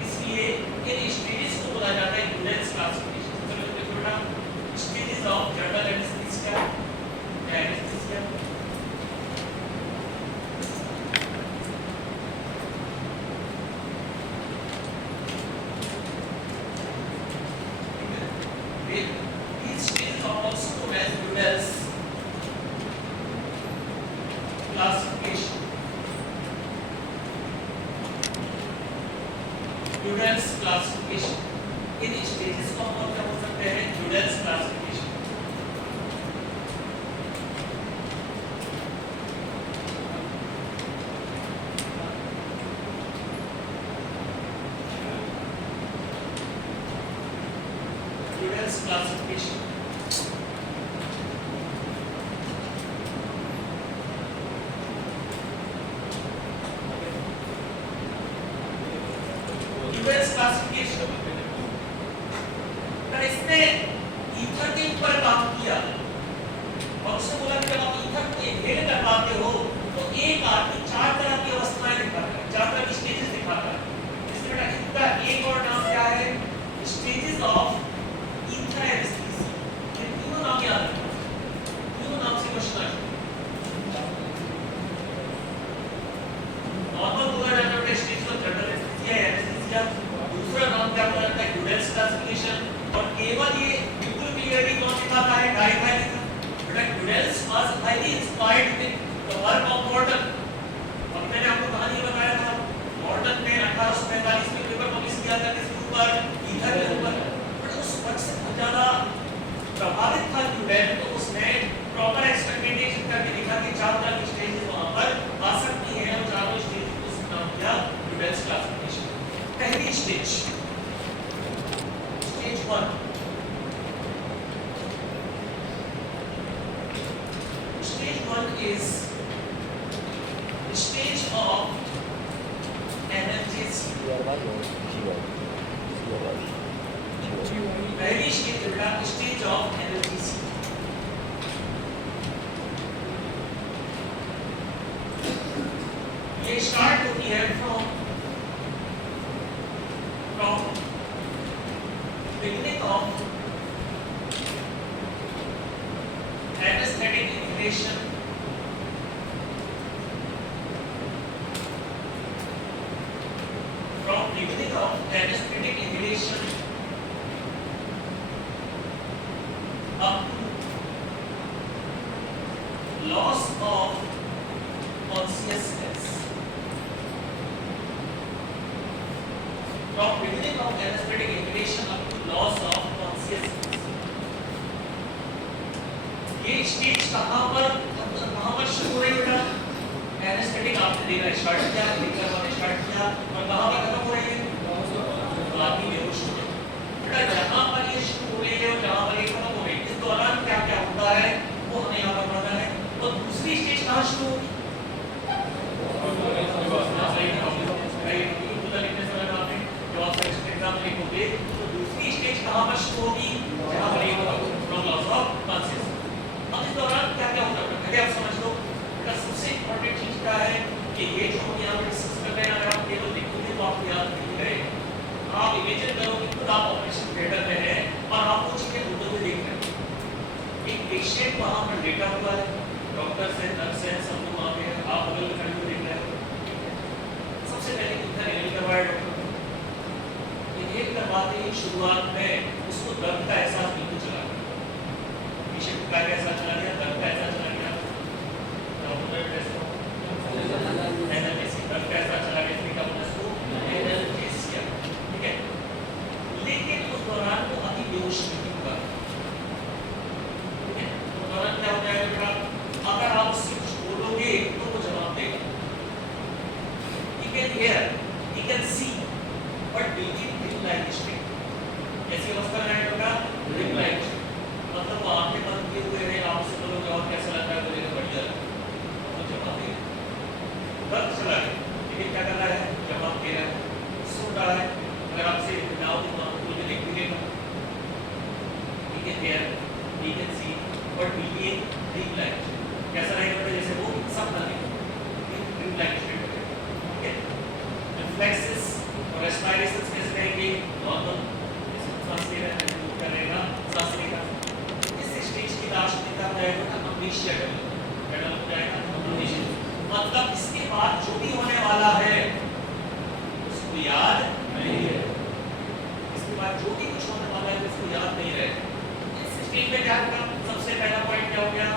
इसलिए इन स्टेजेस को बोला जाता है ड्यूरेल्स क्लासिफिकेशन। चलो देखो बेटा, स्टेजेस ऑफ जनरल एनेस्थीसिया या anaesthesia. These stages are also known as Guedel's classification. Guedel's classification. इन स्टेजेस को हम क्या बोल सकते हैं? Guedel's classification. Guedel's classification classification पर इसने ईथर के ऊपर काम किया और उसने बोला कि जब आप ईथर को इनहेल करवाते हो तो एक आदमी चार तरह की अवस्थाएं दिखाता है, चार तरह की स्टेजेस दिखाता है। इसमें बेटा इसका एक और नाम क्या है? Stages of ether anaesthesia. ये तीनों नाम याद रखना, तीनों नाम से क्वेश्चन आएगा। नॉर्मल बोला जाता है स्टेज ऑफ जनरल एनेस्थीसिया या एनेस्थीसिया। दूसरा नाम क्या बोला जाता है? ड्यूरेल्स क्लासिफिकेशन। और केवल ये बिल्कुल क्लियरली कौन दिखाता है? डायथाइलिज्म। बेटा Guedel's was highly inspired with the work of Morton. और मैंने आपको कहानी बताया था, मॉर्टन ने 1845 में पेपर पब्लिश किया था किसके ऊपर? ईथर के ऊपर। बट उस वर्क से बहुत ज्यादा प्रभावित था ड्यूरेल, तो उसने प्रॉपर एक्सपेरिमेंटेशन करके देखा कि चार तरह की स्टेजेस वहां पर आ सकती हैं और चारों स्टेज को उसने नाम दिया ड्यूरेल्स क्लासिफिकेशन। पहली stage, stage 1। Stage 1 is stage of analgesia। पहली स्टेज बेटा स्टेज ऑफ एनाल्जेसिया। ये स्टार्ट होती है from beginning of anesthetic inhalation up to loss of consciousness. From beginning of anesthetic inhalation up to loss of consciousness. ये stage कहाँ पर शुरू हो रही बेटा? एनेस्थेटिक आपने देना स्टार्ट किया, लेकर हमने स्टार्ट किया और कहाँ पर खत्म हो रही है? आदमी बेहोश हो गया। बेटा जहाँ पर ये शुरू हो रही है और जहाँ पर ये खत्म हो रही है, इस दौरान क्या क्या होता है वो हमें यहाँ पर पढ़ना है। और दूसरी स्टेज कहाँ शुरू होगी? तो दूसरी स्टेज कहाँ पर शुरू होगी? जहाँ पर ये लॉस ऑफ कॉन्शियसनेस। अब इस दौरान क्या क्या होता है पहले आप समझ लो। बेटा सबसे इम्पोर्टेंट चीज क्या है कि ये जो हम यहाँ पर डिस्कस कर रहे हैं, अगर आप केवल देखोगे तो आपको याद नहीं रहेगा। आप इमेजिन करो कि खुद आप ऑपरेशन थिएटर में हैं और आप वो चीजें होते हुए देख रहे हैं। एक पेशेंट वहाँ पर लेटा हुआ है, डॉक्टर से नर्स है, सब लोग वहाँ पे हैं, आप सबसे पहले कितना इनहेल करवाया डॉक्टर, इनहेल करवाते ही शुरुआत में उसको दर्द का एहसास बिल्कुल चला गया, पेशेंट का एहसास चला गया, दर्द का एहसास चला गया, डॉक्टर टेस्ट एनालिसिस दर्द का एहसास चला गया, इसलिए क्या बोलते हैं इसको एनाल्जेसिया, ठीक है। लेकिन उस दौरान वो अति बेहोश नहीं होगा, ठीक है। उस दौरान क्या हो जाएगा बेटा, अगर आप उससे कुछ बोलोगे तो वो जवाब देगा, he can hear, he can see, but will he reply straight? कैसी अवस्था में है बेटा, reply straight, मतलब वो आंखें बंद किए हुए हैं, आप उससे बोलो जवाब कैसा लग रहा है, बोलेगा बढ़िया, तो जवाब देगा, दर्द चला गया, लेकिन क्या कर रहा है, जवाब दे रहा है, सुन रहा है, अगर आपसे डाउट हो तो मुझे लिख दीजिएगा, he can hear, he can see, but will he reply? कैसा रहेगा बेटा, जैसे वो सब ना देखे, reply straight करेगा, ठीक है। रिफ्लेक्सेस और रेस्पिरेशंस कैसे रहेंगे, नॉर्मल, जैसे सांस ले रहा है वो क्या रहेगा, सांस लेगा। इस स्टेज की लास्ट में क्या हो जाएगा ना, अमनीशिया डेवलप हो जाएगा, अमनीशिया, मतलब इसके बाद जो भी होने वाला है उसको याद नहीं है, इसके बाद जो भी कुछ होने वाला है उसको याद नहीं रहेगा। इस स्टेज में क्या होगा, सबसे पहला पॉइंट क्या हो गया,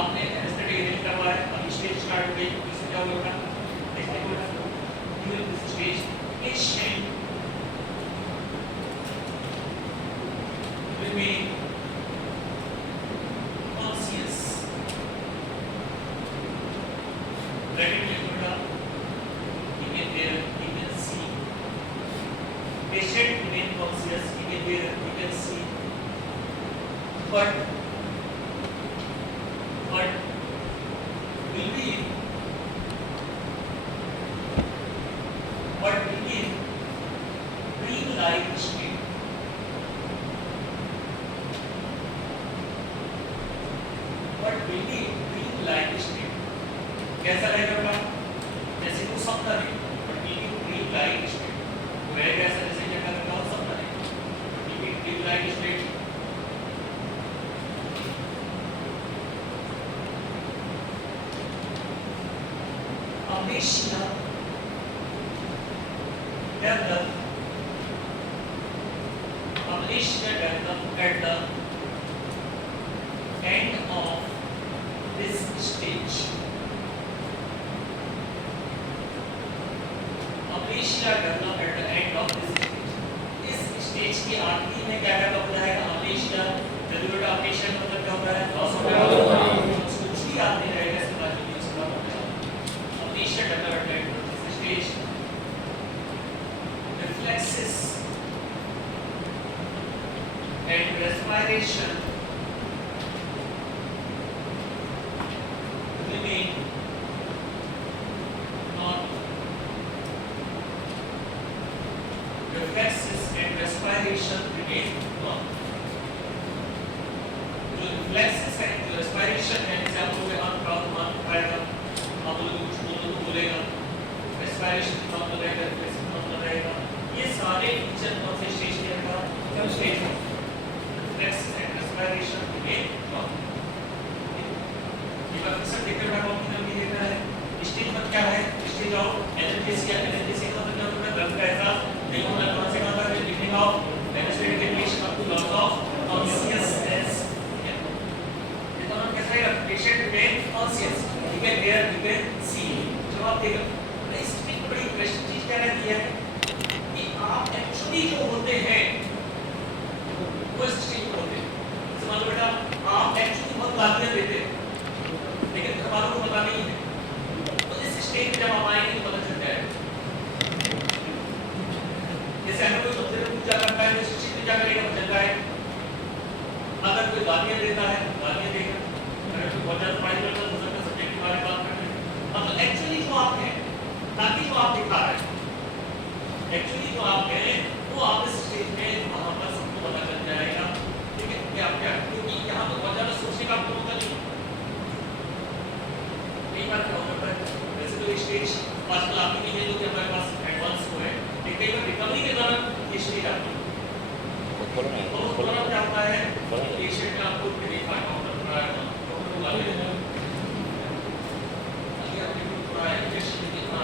आपने एनेस्थेटिक इनहेल करवाया, अभी स्टेज स्टार्ट हो गई, इससे क्या होगा, देखने को during this stage patient remain conscious, ready to better, he can hear, he can see, patient remain conscious, he can hear, he can see, but will be dream-like state. But will be dream-like state. कैसा रहेगा बेटा, जैसे वो सपना नहीं, but will be dream-like state. वो रहेगा ऐसा जैसे क्या कर रहा हो, सपना नहीं, will be dream-like state. Amnesia develop at the end of this stage. Amnesia develop at the end of this stage. इस स्टेज की आखिरी में क्या डेवलप हो जाएगा, amnesia, जब बेटा amnesia मतलब क्या होता है, लॉस ऑफ मेमोरी, कुछ भी याद नहीं रहेगा, इसके बाद जो इसका हो जाएगा। Amnesia develop at the end of this stage. Reflexes and respiration remain normal. Reflexes and respiration remain normal. जो reflexes है, जो respiration है, जैसे आप लोग हाथ उठाएगा, आप लोग कुछ बोलो तो बोलेगा, respiration normal रहेगा, reflexes normal रहेगा, ये सारे फीचर कौन से स्टेज के रहेगा, स्टेज में reflexes and respiration remain normal. ये बात सब देखकर मैं कौन सी नंबर देख रहा है, स्टेज पर क्या है, स्टेज ऑफ एनाल्जेसिया, एनाल्जेसिया का मतलब क्या होता है, दर्द का एहसास नहीं होना, कौन से कहा था, beginning of anaesthetic injection up to loss of consciousness, ये तो हम कैसे रहेगा, patient remain conscious, he can hear, he can see, जवाब देगा। इस स्टेज पर बड़ी इंटरेस्टिंग चीज क्या रहती है कि आप एक्चुअली जो होते हैं वो इस स्टेज पर होते हैं, समझ लो बेटा, आप एक्चुअली बहुत गालियां देते हैं लेकिन घर वालों को पता नहीं है, तो इस स्टेज पे जब आप आएंगे तो पता चल जाएगा। जैसे हमें कोई सबसे पूजा करता है, जिस चीज में क्या करेगा वो चल जाएगा, अगर कोई गालियां देता है गालियां देगा, अगर कोई बहुत ज्यादा पढ़ाई करता है तो सबका सब्जेक्ट के बारे में बात करते हैं, मतलब एक्चुअली जो आप हैं, ताकि जो आप दिखा रहे हैं, एक्चुअली जो आप हैं वो आप इस स्टेज में वहां पर सबको पता चल जाएगा, ठीक है, क्या क्या, क्योंकि यहाँ तो बहुत ज्यादा सोचने का आपको होता नहीं, कई बार क्या होता है, वैसे तो स्टेज आजकल आपकी नहीं है जो कि हमारे पास एडवांस हो है, लेकिन कई बार रिकवरी के दौरान ये स्टेज आती है, तो उस दौरान क्या होता है, पेशेंट का आपको देखा काउंटर पर आया, डॉक्टर को गाली देना, अभी आपने कुछ कराया, इंजेक्शन दिखा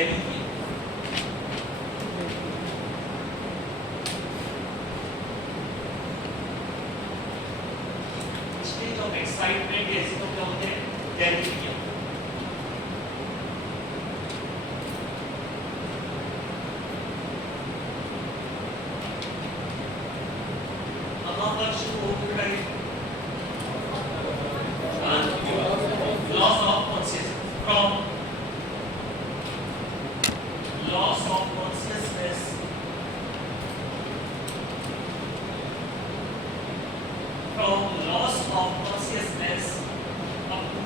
belly feel. Stage of excitement ऐसे तो क्या होते हैं? Delirium. कहाँ पर शुरू हो गया ये? Loss of consciousness. From loss of consciousness up to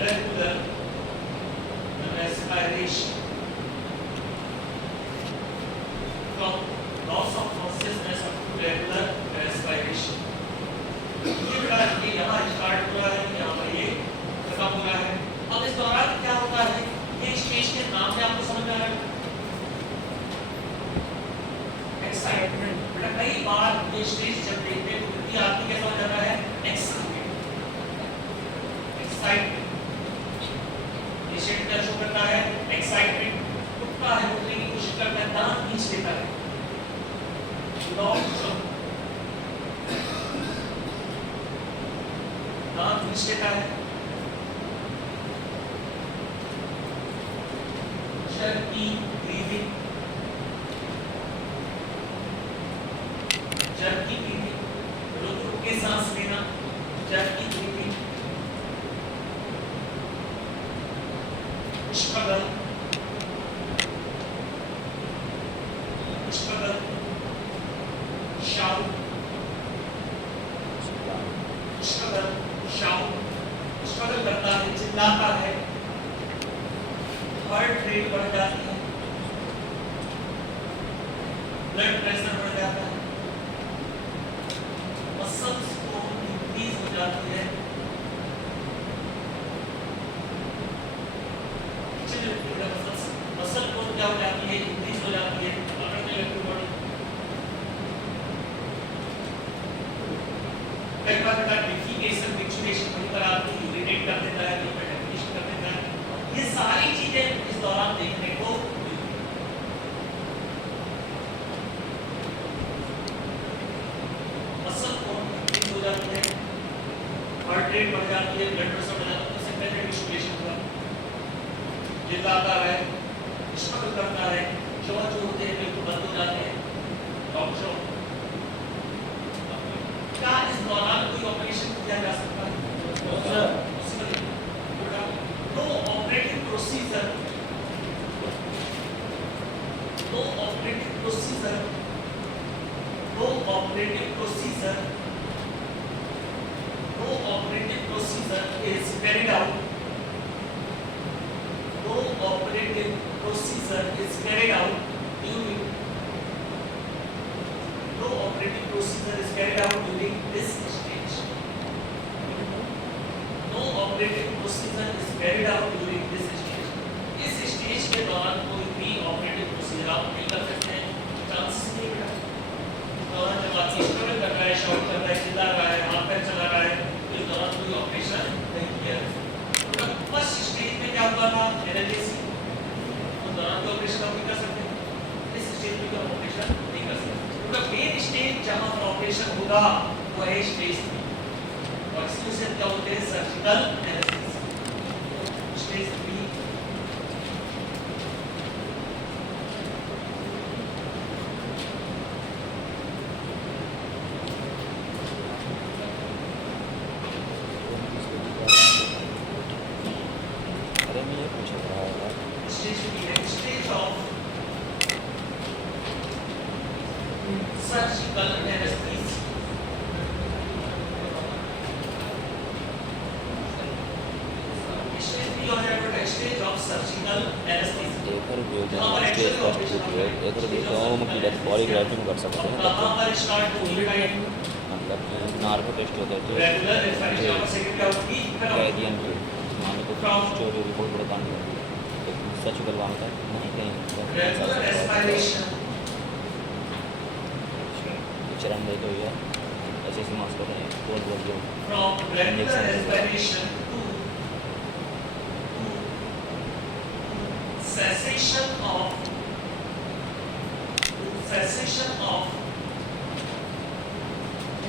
regular respiration. From loss of consciousness up to regular respiration. ये बड़ा ये यहाँ स्टार्ट हो रहा है, यहाँ पर ये खत्म हो रहा है. अब इस दौरान क्या होता है? ये स्टेज के नाम से आपको समझ में आ रहा है? एक्साइटमेंट. बेटा कई बार ये स्टेज जब देखते हैं तो कितनी आदमी कैसा हो जाता है? एक्साइटेड. पेशेंट क्या शो करता है? एक्साइटमेंट. उठता है, उठने की कोशिश करता है, दांत खींच लेता है. दांत खींच लेता है. jerky breathing. रुक रुक के सांस लेना. jerky breathing. struggle. shout. struggle करता है, चिल्लाता है. हार्ट रेट बढ़ जाती है. ब्लड प्रेशर बढ़ जाता है. मसल्स को इंक्रीज हो जाती है. मसल को क्या हो जाती है? इंक्रीज हो जाती है. पकड़ने लगती बॉडी. कई बार बेटा डिफिकेशन डिक्चुरेशन वहीं पर आपको यूरिनेट कर देता है, डिफिकेशन कर देता है. ये सारी चीजें इस दौरान देखने को मिलती हैं. मसल को इंक्रीज हो जाती है. हार्ट रेट बढ़ जाती है. ब्लड प्रेशर बढ़ जाता है. इससे पहले डिस्ट्रीब्यूशन हुआ. चिल्लाता है, स्ट्रगल करता है. जो होते हैं बिल्कुल बंद हो जाते हैं. डॉक्टर क्या इस दौरान कोई ऑपरेशन किया जा सकता है? No operative procedure. No operative procedure is carried out. No operative procedure is carried out during. No operative procedure is carried out during this stage. No operative procedure is carried out during this stage. इस stage के दौरान कोई भी operative procedure आप नहीं कर सकते हैं. चांसेस नहीं है. दौरान जब आदमी स्ट्रगल कर रहा है, शॉट कर रहा है, चिल्ला रहा है, हाथ पैर चला रहा है, इस दौरान कोई ऑपरेशन नहीं किया. फर्स्ट स्टेज में क्या हुआ था? एनालिसिस. उस दौरान कोई ऑपरेशन आप नहीं कर सकते. इस स्टेज में कोई ऑपरेशन नहीं कर सकते. तो मेन स्टेज जहां पर ऑपरेशन होगा वो है स्टेज 3. और इसमें से क्या होते हैं? Surgical analysis. स्टेज 3 अरे मैं ये पूछ रहा था. stage 3 है. Stage of surgical analysis. Stage 3 हो जाएगा stage of surgical analysis. Acre stage first जो एकर गाँव में कीड़ा पॉलीग्राफी में कर सकते हैं. कहां पर स्टार्ट होगी? मतलब नार्को टेस्ट होता है तो रेगुलर रेस्पिरेशन और सेकंड क्या होगी? कैदियन के मामले को स्टोरी रिपोर्ट बताने लगी. तो सच करवाना था नहीं कहीं रेगुलर रेस्पिरेशन. चरण दे तो ये ऐसे ऐसे मास्क होते हैं गोल गोल जो from regular respiration to cessation of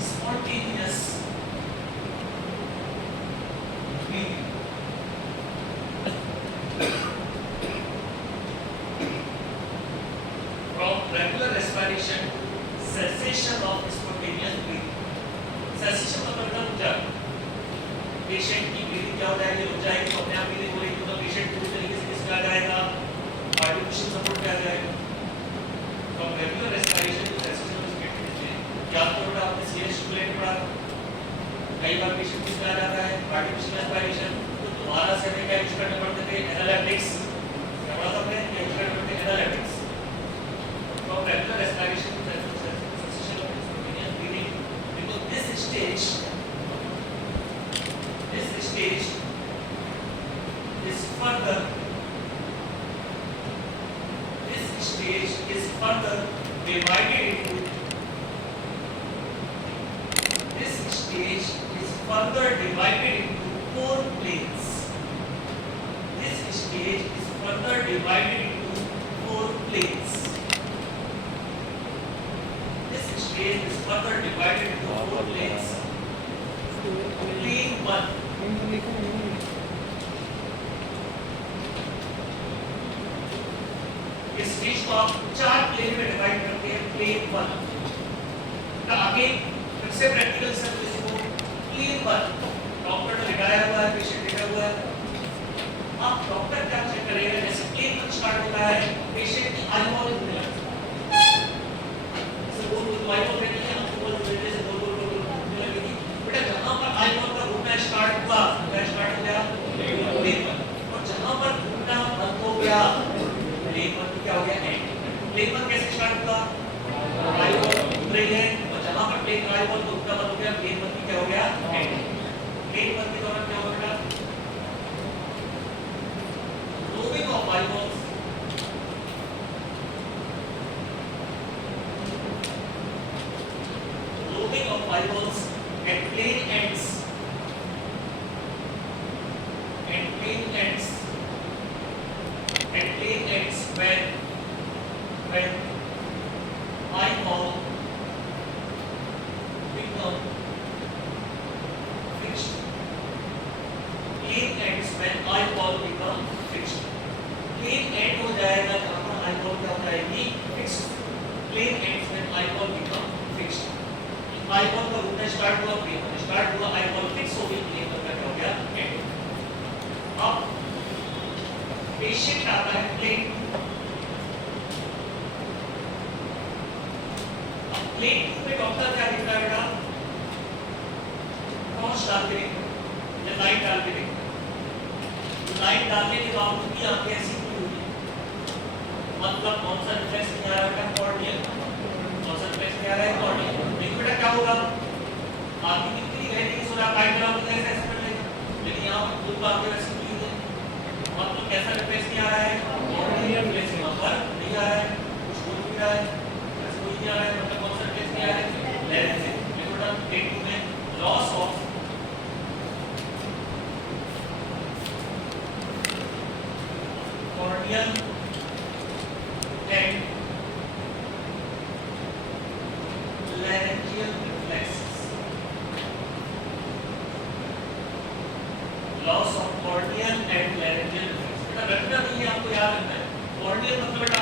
spontaneous breathing. From regular respiration to cessation of spontaneous breathing. Cessation का मतलब क्या? पेशेंट की ब्रीदिंग क्या हो जाएगी, रुक जाएगी, तो अपने आप ब्रीदिंग हो रही, तो पेशेंट पूरी तरीके से किसमें आ जाएगा, आर्टिफिशियल सपोर्ट पे आ जाएगा. From regular respiration to cessation of spontaneous breathing. क्या तो बेटा आपने सीएस स्टूडेंट पढ़ा, कई बार पेशेंट किसमें आ जाता है, आर्टिफिशियल रेस्पिरेशन, तो दोबारा से हमें क्या यूज करने पड़ते थे, एनालिटिक्स. क्या पढ़ा था आपने, क्या यूज करने पड़ते थे, analytics. From regular respiration to cessation of spontaneous breathing, because this stage is further divided into four planes. This stage is further divided into four planes. This stage is further divided into four planes. Plane 1. इस stage को आप चार plane में divide करते हैं. Plane 1. तो आगे फिर से प्रैक्टिकल सर्विस को प्लेन 1. डॉक्टर ने लिखाया हुआ है, पेशेंट लिखा हुआ है. अब डॉक्टर क्या चेक करेगा, जैसे प्लेन 1 स्टार्ट होता है, पेशेंट की आई वॉल होने लगती है. जैसे वो आई वॉल रहती है, आपको बोल देते हैं गोल गोल गोल घूमने लगेगी. बेटा जहां पर आई वॉल का घूमना स्टार्ट हुआ, क्या स्टार्ट हो गया, प्लेन 1. और जहां पर घूमना बंद हो गया, प्लेन 1 क्या हो गया, एंड. प्लेन 1 कैसे स्टार्ट हुआ, आई वॉल घूम रही है, और जहां पर प्लेन आई वॉल घूमना बंद हो गया, प्लेन 1 क्या हो गया, एंड. प्लेन 1 के दौरान क्या होगा, moving of eyeballs, at plane ends, when eyeball become fixed. Plane ends when eyeball become fixed. Plane end हो जाएगा जहाँ पर eyeball क्या हो जाएगी, fixed. Plane ends when eyeball become fixed. eyeball का घूमना स्टार्ट हुआ, plane स्टार्ट हुआ, eyeball fix हो गई, plane का क्या हो गया, end. अब पेशेंट आता है प्लेन. अब प्लेन में डॉक्टर क्या देखता है बेटा, टॉर्च डाल के देखता है या लाइट डाल के देखता है. लाइट डालने के बावजूद भी आंखें ऐसी क्यों होती है, मतलब कौन सा रिफ्लेक्स नहीं आ रहा है, कॉर्नियल. कौन सा रिफ्लेक्स नहीं आ रहा है, कॉर्नियल. देखो बेटा क्या होगा, आंखें कितनी गहरी नहीं सोना, लाइट डाल के ऐसे कर लेगा, लेकिन यहाँ पर खुद आंखें वैसे मतलब कैसा रिफ्लेक्स नहीं आ रहा है, कॉर्नियल रिफ्लेक्स यहाँ पर नहीं आ रहा है, कुछ हो नहीं रहा है, ऐसा कोई नहीं आ रहा है, मतलब कौन सा रिफ्लेक्स नहीं आ रहा है, लेंस से. देखो बेटा प्लेन 2 में loss of corneal and laryngeal reflexes. Loss of corneal and laryngeal reflex. बेटा रखना नहीं है, आपको याद रखना है. corneal मतलब बेटा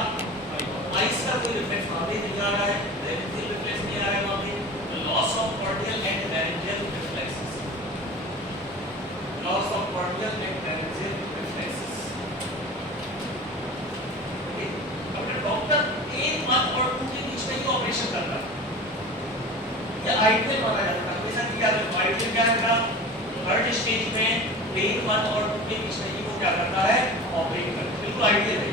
आइस का कोई रिफ्लेक्स वहाँ पे नहीं आ रहा है, laryngeal रिफ्लेक्स नहीं आ रहा है वहाँ पे. loss of corneal and laryngeal reflexes. loss of corneal and laryngeal reflexes. Okay. अब डॉक्टर 1 मंथ और 2 के बीच में ही ऑपरेशन कर रहा है. आइडियल माना जाता है. ऐसा क्या है, आइडियल क्या है, थर्ड स्टेज में प्लेन 1 और 2 के बीच में ही वो क्या करता है, ऑपरेट करता है. बिल्कुल आइडियल है,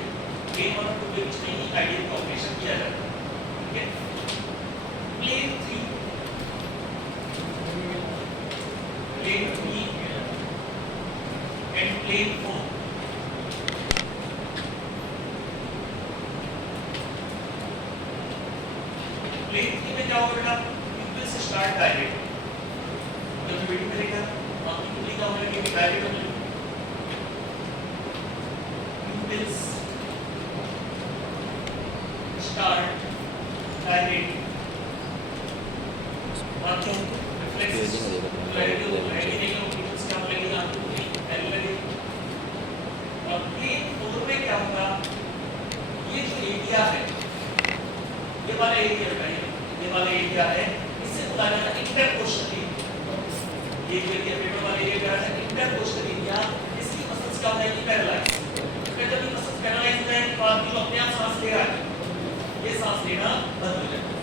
प्लेन 1 और 2 के बीच में ही आइडियल का ऑपरेशन किया जाता है. ठीक है. Plane 3 and plane 4. प्लेन 3 में क्या होगा बेटा, स्टार्ट डायरेक्ट, अगर जो वीडियो करेगा आपकी कुंडली का होने लगे डायरेक्ट होने लगे, you will start डायरेक्ट और जो रिफ्लेक्स क्लैरिटी नहीं होगी उसका लगेगा आपको पहले लगेगा। और प्लेन 4 में क्या होगा, ये जो एरिया है, ये वाला एरिया है, ये वाला एरिया है, इससे बुलाया जाता है इंटरकोस्टल एरिया। ये जो एरिया पेपर वाला एरिया है इंटरकोस्टल एरिया, इसकी मसल्स क्या होता है पैरालाइज। फिर जब ये मसल्स पैरालाइज होता है तो आदमी अपने आप सांस ले रहा है, ये सांस लेना बंद हो जाता है।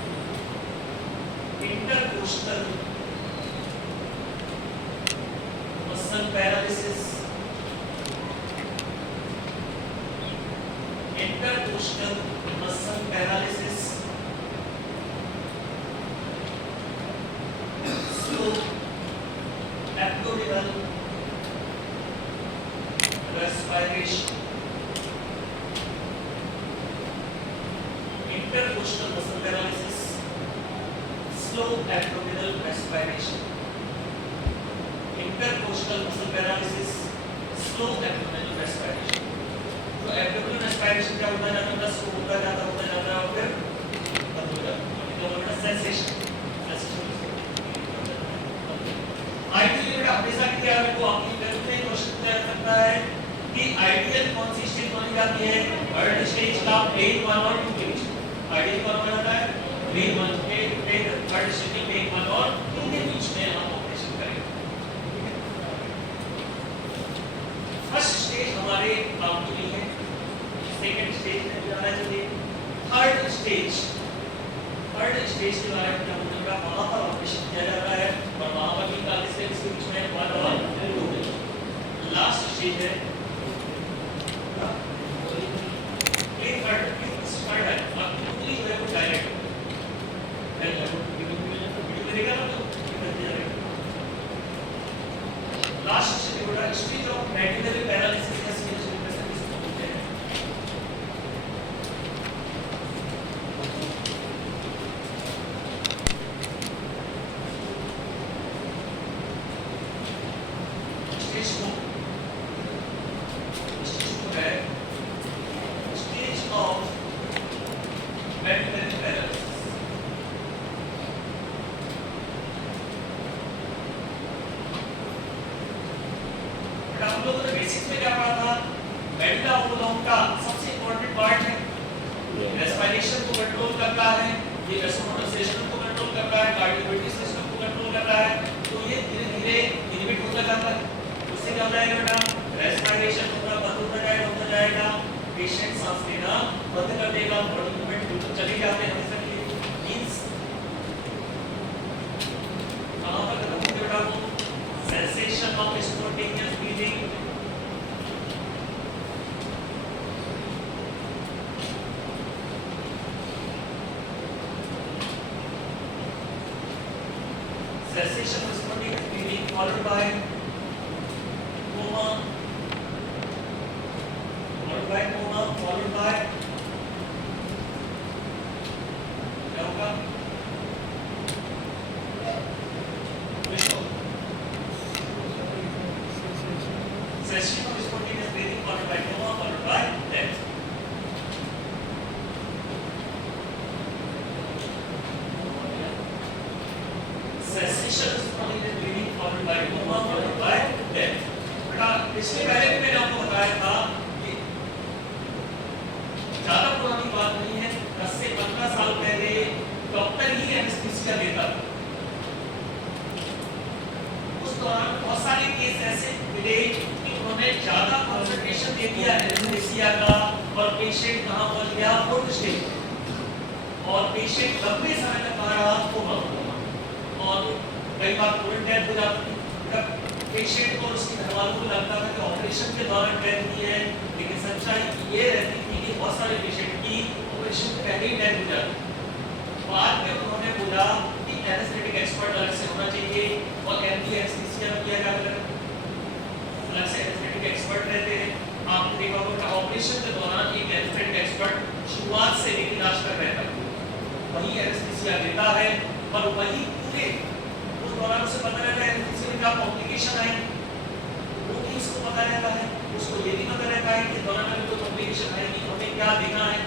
Intercostal muscle paralysis, intercostal muscle paralysis, slow abdominal respiration, intercostal muscle paralysis, slow abdominal respiration, intercostal muscle paralysis, slow abdominal respiration। तो abdominal respiration क्या होता है, जाता slow होता जाता और फिर बंद हो जाता है, तो बोलना sensation। आइडियल बेटा हमेशा क्या है, वो आपकी तरफ से क्वेश्चन पूछा जा सकता है कि आइडियल कौन सी स्टेज मानी जाती है, थर्ड स्टेज का फेज 1 और 2 के बीच। आइडियल कौन माना जाता है, फेज 1 के थर्ड स्टेज के फेज 1 और 2 के बीच में हम ऑपरेशन करेंगे। फर्स्ट स्टेज हमारे काम की नहीं है, सेकंड स्टेज में जाना चाहिए। थर्ड स्टेज के बारे में क्या बोलूंगा, वहां पर ऑपरेशन किया जा रहा है और वहां पर भी काफी से इसके बीच में 1 और 2 लास्ट स्टेज है। लास्ट स्टेज बड़ा स्टेज ऑफ मेडिकल पैरालिसिस या स्टेज रिप्रेजेंट इसको बोलते हैं। स्टेज को है स्टेज ऑफ मेडिकल पैरालिसिस। हम लोगों ने बेसिक्स में क्या पढ़ा था, मेडुला ओब्लांगा सबसे इंपॉर्टेंट पार्ट है, रेस्पिरेशन को कंट्रोल करता है, ये वेसोमोटर सिस्टम को कंट्रोल करता है, कार्डियोवेस्कुलर सिस्टम को कंट्रोल करता है। तो ये धीरे-धीरे इनहिबिट होता जाता है, उससे क्या हो जाएगा बेटा, रेस्पिरेशन पूरा बंद होता जाएगा, पेशेंट सांस लेना बंद कर देगा, बॉडी मूवमेंट बिल्कुल चले जाते हैं हमेशा के लिए। मींस कहां पर खत्म हो बेटा वो sensation of spontaneous breathing, cessation of spontaneous breathing followed by coma, followed by क्या होगा, cessation of spontaneous breathing followed by coma, followed by death। cessation of spontaneous breathing followed by coma, followed by death। बेटा इसके पहले भी मैंने आपको बताया था कि ज्यादा पुरानी बात नहीं है, 10 से 15 साल पहले डॉक्टर ही एनेस्थीसिया देता था। उस दौरान बहुत सारे केस ऐसे मिले कि उन्होंने ज्यादा कंसंट्रेशन दे दिया एनेस्थीसिया का और पेशेंट कहां पहुंच गया, फोर्थ स्टेज, और पेशेंट लंबे समय तक आ रहा कोमा, और कई बार पूर्ण डेथ हो जाती है। पेशेंट को और उसके घरवालों को लगता था कि ऑपरेशन के दौरान डेथ हुई है, लेकिन सच्चाई ये रहती थी कि बहुत सारे पेशेंट की ऑपरेशन से पहले ही डेथ हो जाती। बाद में उन्होंने बोला कि एनेस्थेटिक एक्सपर्ट अलग से होना चाहिए और एंटी एनेस्थीसिया किया जाता है, अलग से एनेस्थेटिक एक्सपर्ट रहते हैं। आपने देखा होगा ऑपरेशन के दौरान एक एनेस्थेटिक एक्सपर्ट शुरुआत से लेकर लास्ट तक रहता है, वही एनेस्थीसिया एनेस्थीसिया देता है, और वही पूरे उस दौरान उसे पता रहता है एनेस्थीसिया में क्या कॉम्प्लिकेशन आए, वो भी उसको पता रहता है, उसको ये भी पता रहता है कि दौरान में कोई कॉम्प्लिकेशन आएगी, हमें क्या देखना है,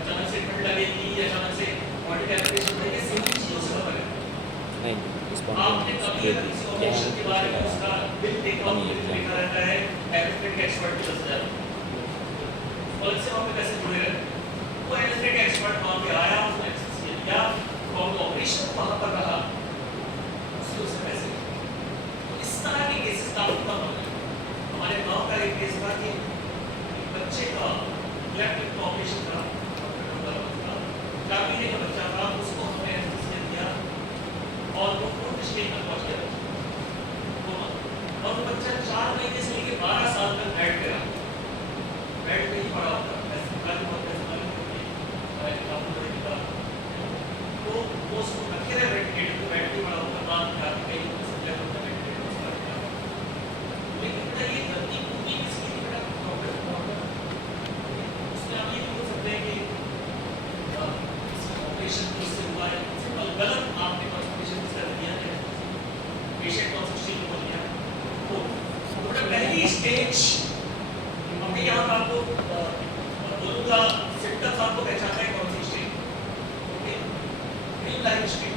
अचानक से ठंड लगेगी या अचानक से बॉडी टेम्परेचर बढ़ेगी, सभी चीजों से पता रहता है। नहीं इस पर आपने कभी अगर किसी ऑपरेशन के बारे में उसका बिल देखा हो, बिल देखा रहता है एनेस्थेटिक एक्सपर्ट के 10,000 और इससे वहाँ पे कैसे जुड़े रहते हैं, वो एनेस्थेटिक एक्सपर्ट वहाँ पे आया, उसने एनेस्थीसिया दिया, तो ऑपरेशन वहाँ पर रहा, उससे पैसे, तो इस तरह के केसेस काफी कम हो गए। हमारे गाँव का एक केस था कि बच्चे का इलेक्ट्रिक ऑपरेशन था, 4 महीने का बच्चा था, उसको हमने एनेस्थीसिया दिया और वो फोर्थ स्टेज तक पहुंच गया, और वो बच्चा 4 महीने से लेकर 12 साल तक बेड पे रहा, बेड पे ही पड़ा होता, ऐसे खाली बहुत ऐसे मालूम होती है, तो वो उसको रखे रहे वेंटिलेटर पे, बेड पे पड़ा होता, बाद में जाके कहीं तो सब जगह होता वेंटिलेटर उसका रखा, लेकिन इतना ये गलती पूरी किसकी थी बेटा, उसने आप ये नहीं बोल सकते कि ऑपरेशन किससे हुआ है, सिंपल गलत आपने कंसल्टेशन कर दिया है, पेशेंट कंसल्टेशन हो गया, तो पहली स्टेज हमने यहाँ पर आपको बोलूँगा सिम्टम्स आपको पहचानना है कौन सी stage, okay, dream life stage,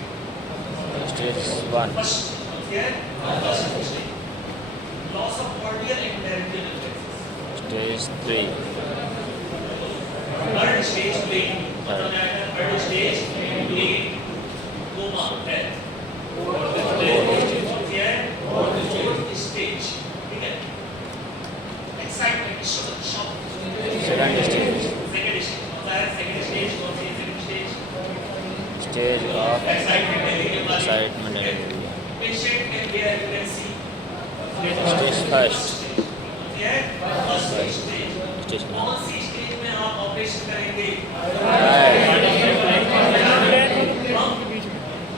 stage 1 first stage, loss of cardial and peripheral reflexes, stage 3 third stage plane, मतलब जाएगा थर्ड स्टेज प्लेन कोमा है, फोर्थ स्टेज, ठीक है, एक्साइटमेंट, शॉक, सेकंड स्टेज होता है, सेकंड स्टेज कौन सी second stage, stage of excitement excitement and patient can hear you can see stage first first stage, stage कौन सी स्टेज में आप ऑपरेशन करेंगे,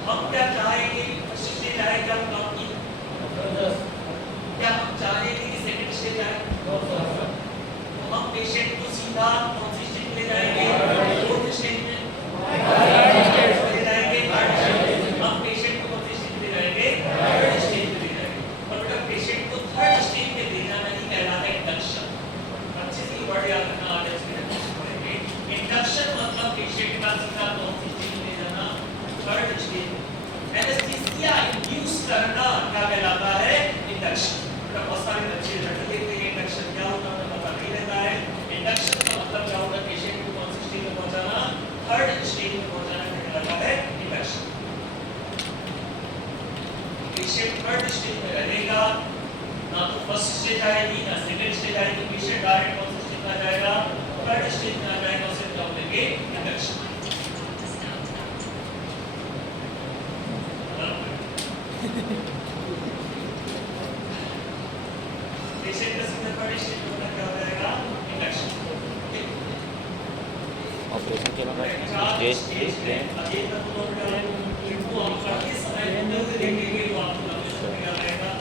हम क्या चाहेंगे, फर्स्ट स्टेज आए जब आपकी, क्या हम चाहेंगे कि सेकंड स्टेज आए, तो हम पेशेंट को सीधा कौन सी स्टेज ले जाएंगे, फोर्थ स्टेज में ले जाएंगे, थर्ड स्टेज, हम पेशेंट को कौन सी स्टेज ले जाएंगे, थर्ड स्टेज में ले जाएंगे, और बेटा पेशेंट को थर्ड स्टेज में ले जाना ही कहलाता है इंडक्शन, अच्छे से वर्ड याद रखना, आज इसमें पढ़ेंगे, इंडक्शन मतलब पेशेंट का सीधा कौन सी स्टेज ले जाना, थर्ड स्टेज, एनेस्थीसिया इंड्यूस करना क्या कहलाता है, इंडक्शन, बेटा बहुत सारे बच्चे रट लेते हैं इंडक्शन क्या होता है पता नहीं रहता है, इंडक्शन का मतलब क्या होता है, पेशेंट को कौन सी स्टेज में पहुंचाना, थर्ड स्टेज में पहुंचाना कहलाता है इंडक्शन, पेशेंट थर्ड स्टेज में रहेगा, ना तो फर्स्ट स्टेज आएगी ना सेकंड स्टेज आएगी, पेशेंट डायरेक्ट कौन सी स्टेज में आ जाएगा, थर्ड स्टेज में आ जाएगा, उसे क्या बोलेंगे इंडक्शन, पेशेंट का सीधा थर्ड स्टेज में क्या हो जाएगा, इंडक्शन, ऑपरेशन के बाद स्टेज 3 अभी तक तो वो आप पढ़ते समय होते हुए देखेंगे तो आपको लंबे समय याद रहेगा,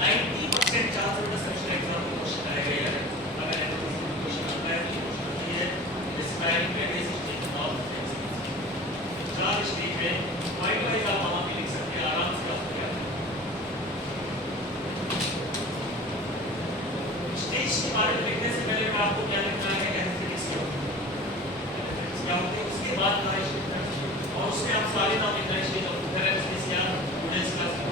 90% चांस है सेक्शन एग्जाम में क्वेश्चन आएगा यार, अगर ऐसा क्वेश्चन आता है तो क्वेश्चन ये describe various stage of anaesthesia, 4 stage है, पॉइंट वाइज आप वहां पे लिख सकते हैं, आराम से आप याद स्टेज के बारे में लिखने से पहले मैं आपको क्या लिखना है, एनेस्थीसिया क्या होते हैं, उसके बाद का स्टेज और उसमें आप सारे नाम लिखना है, स्टेज ऑफ एनेस्थीसिया, वुडेंस क्लासिफिकेशन,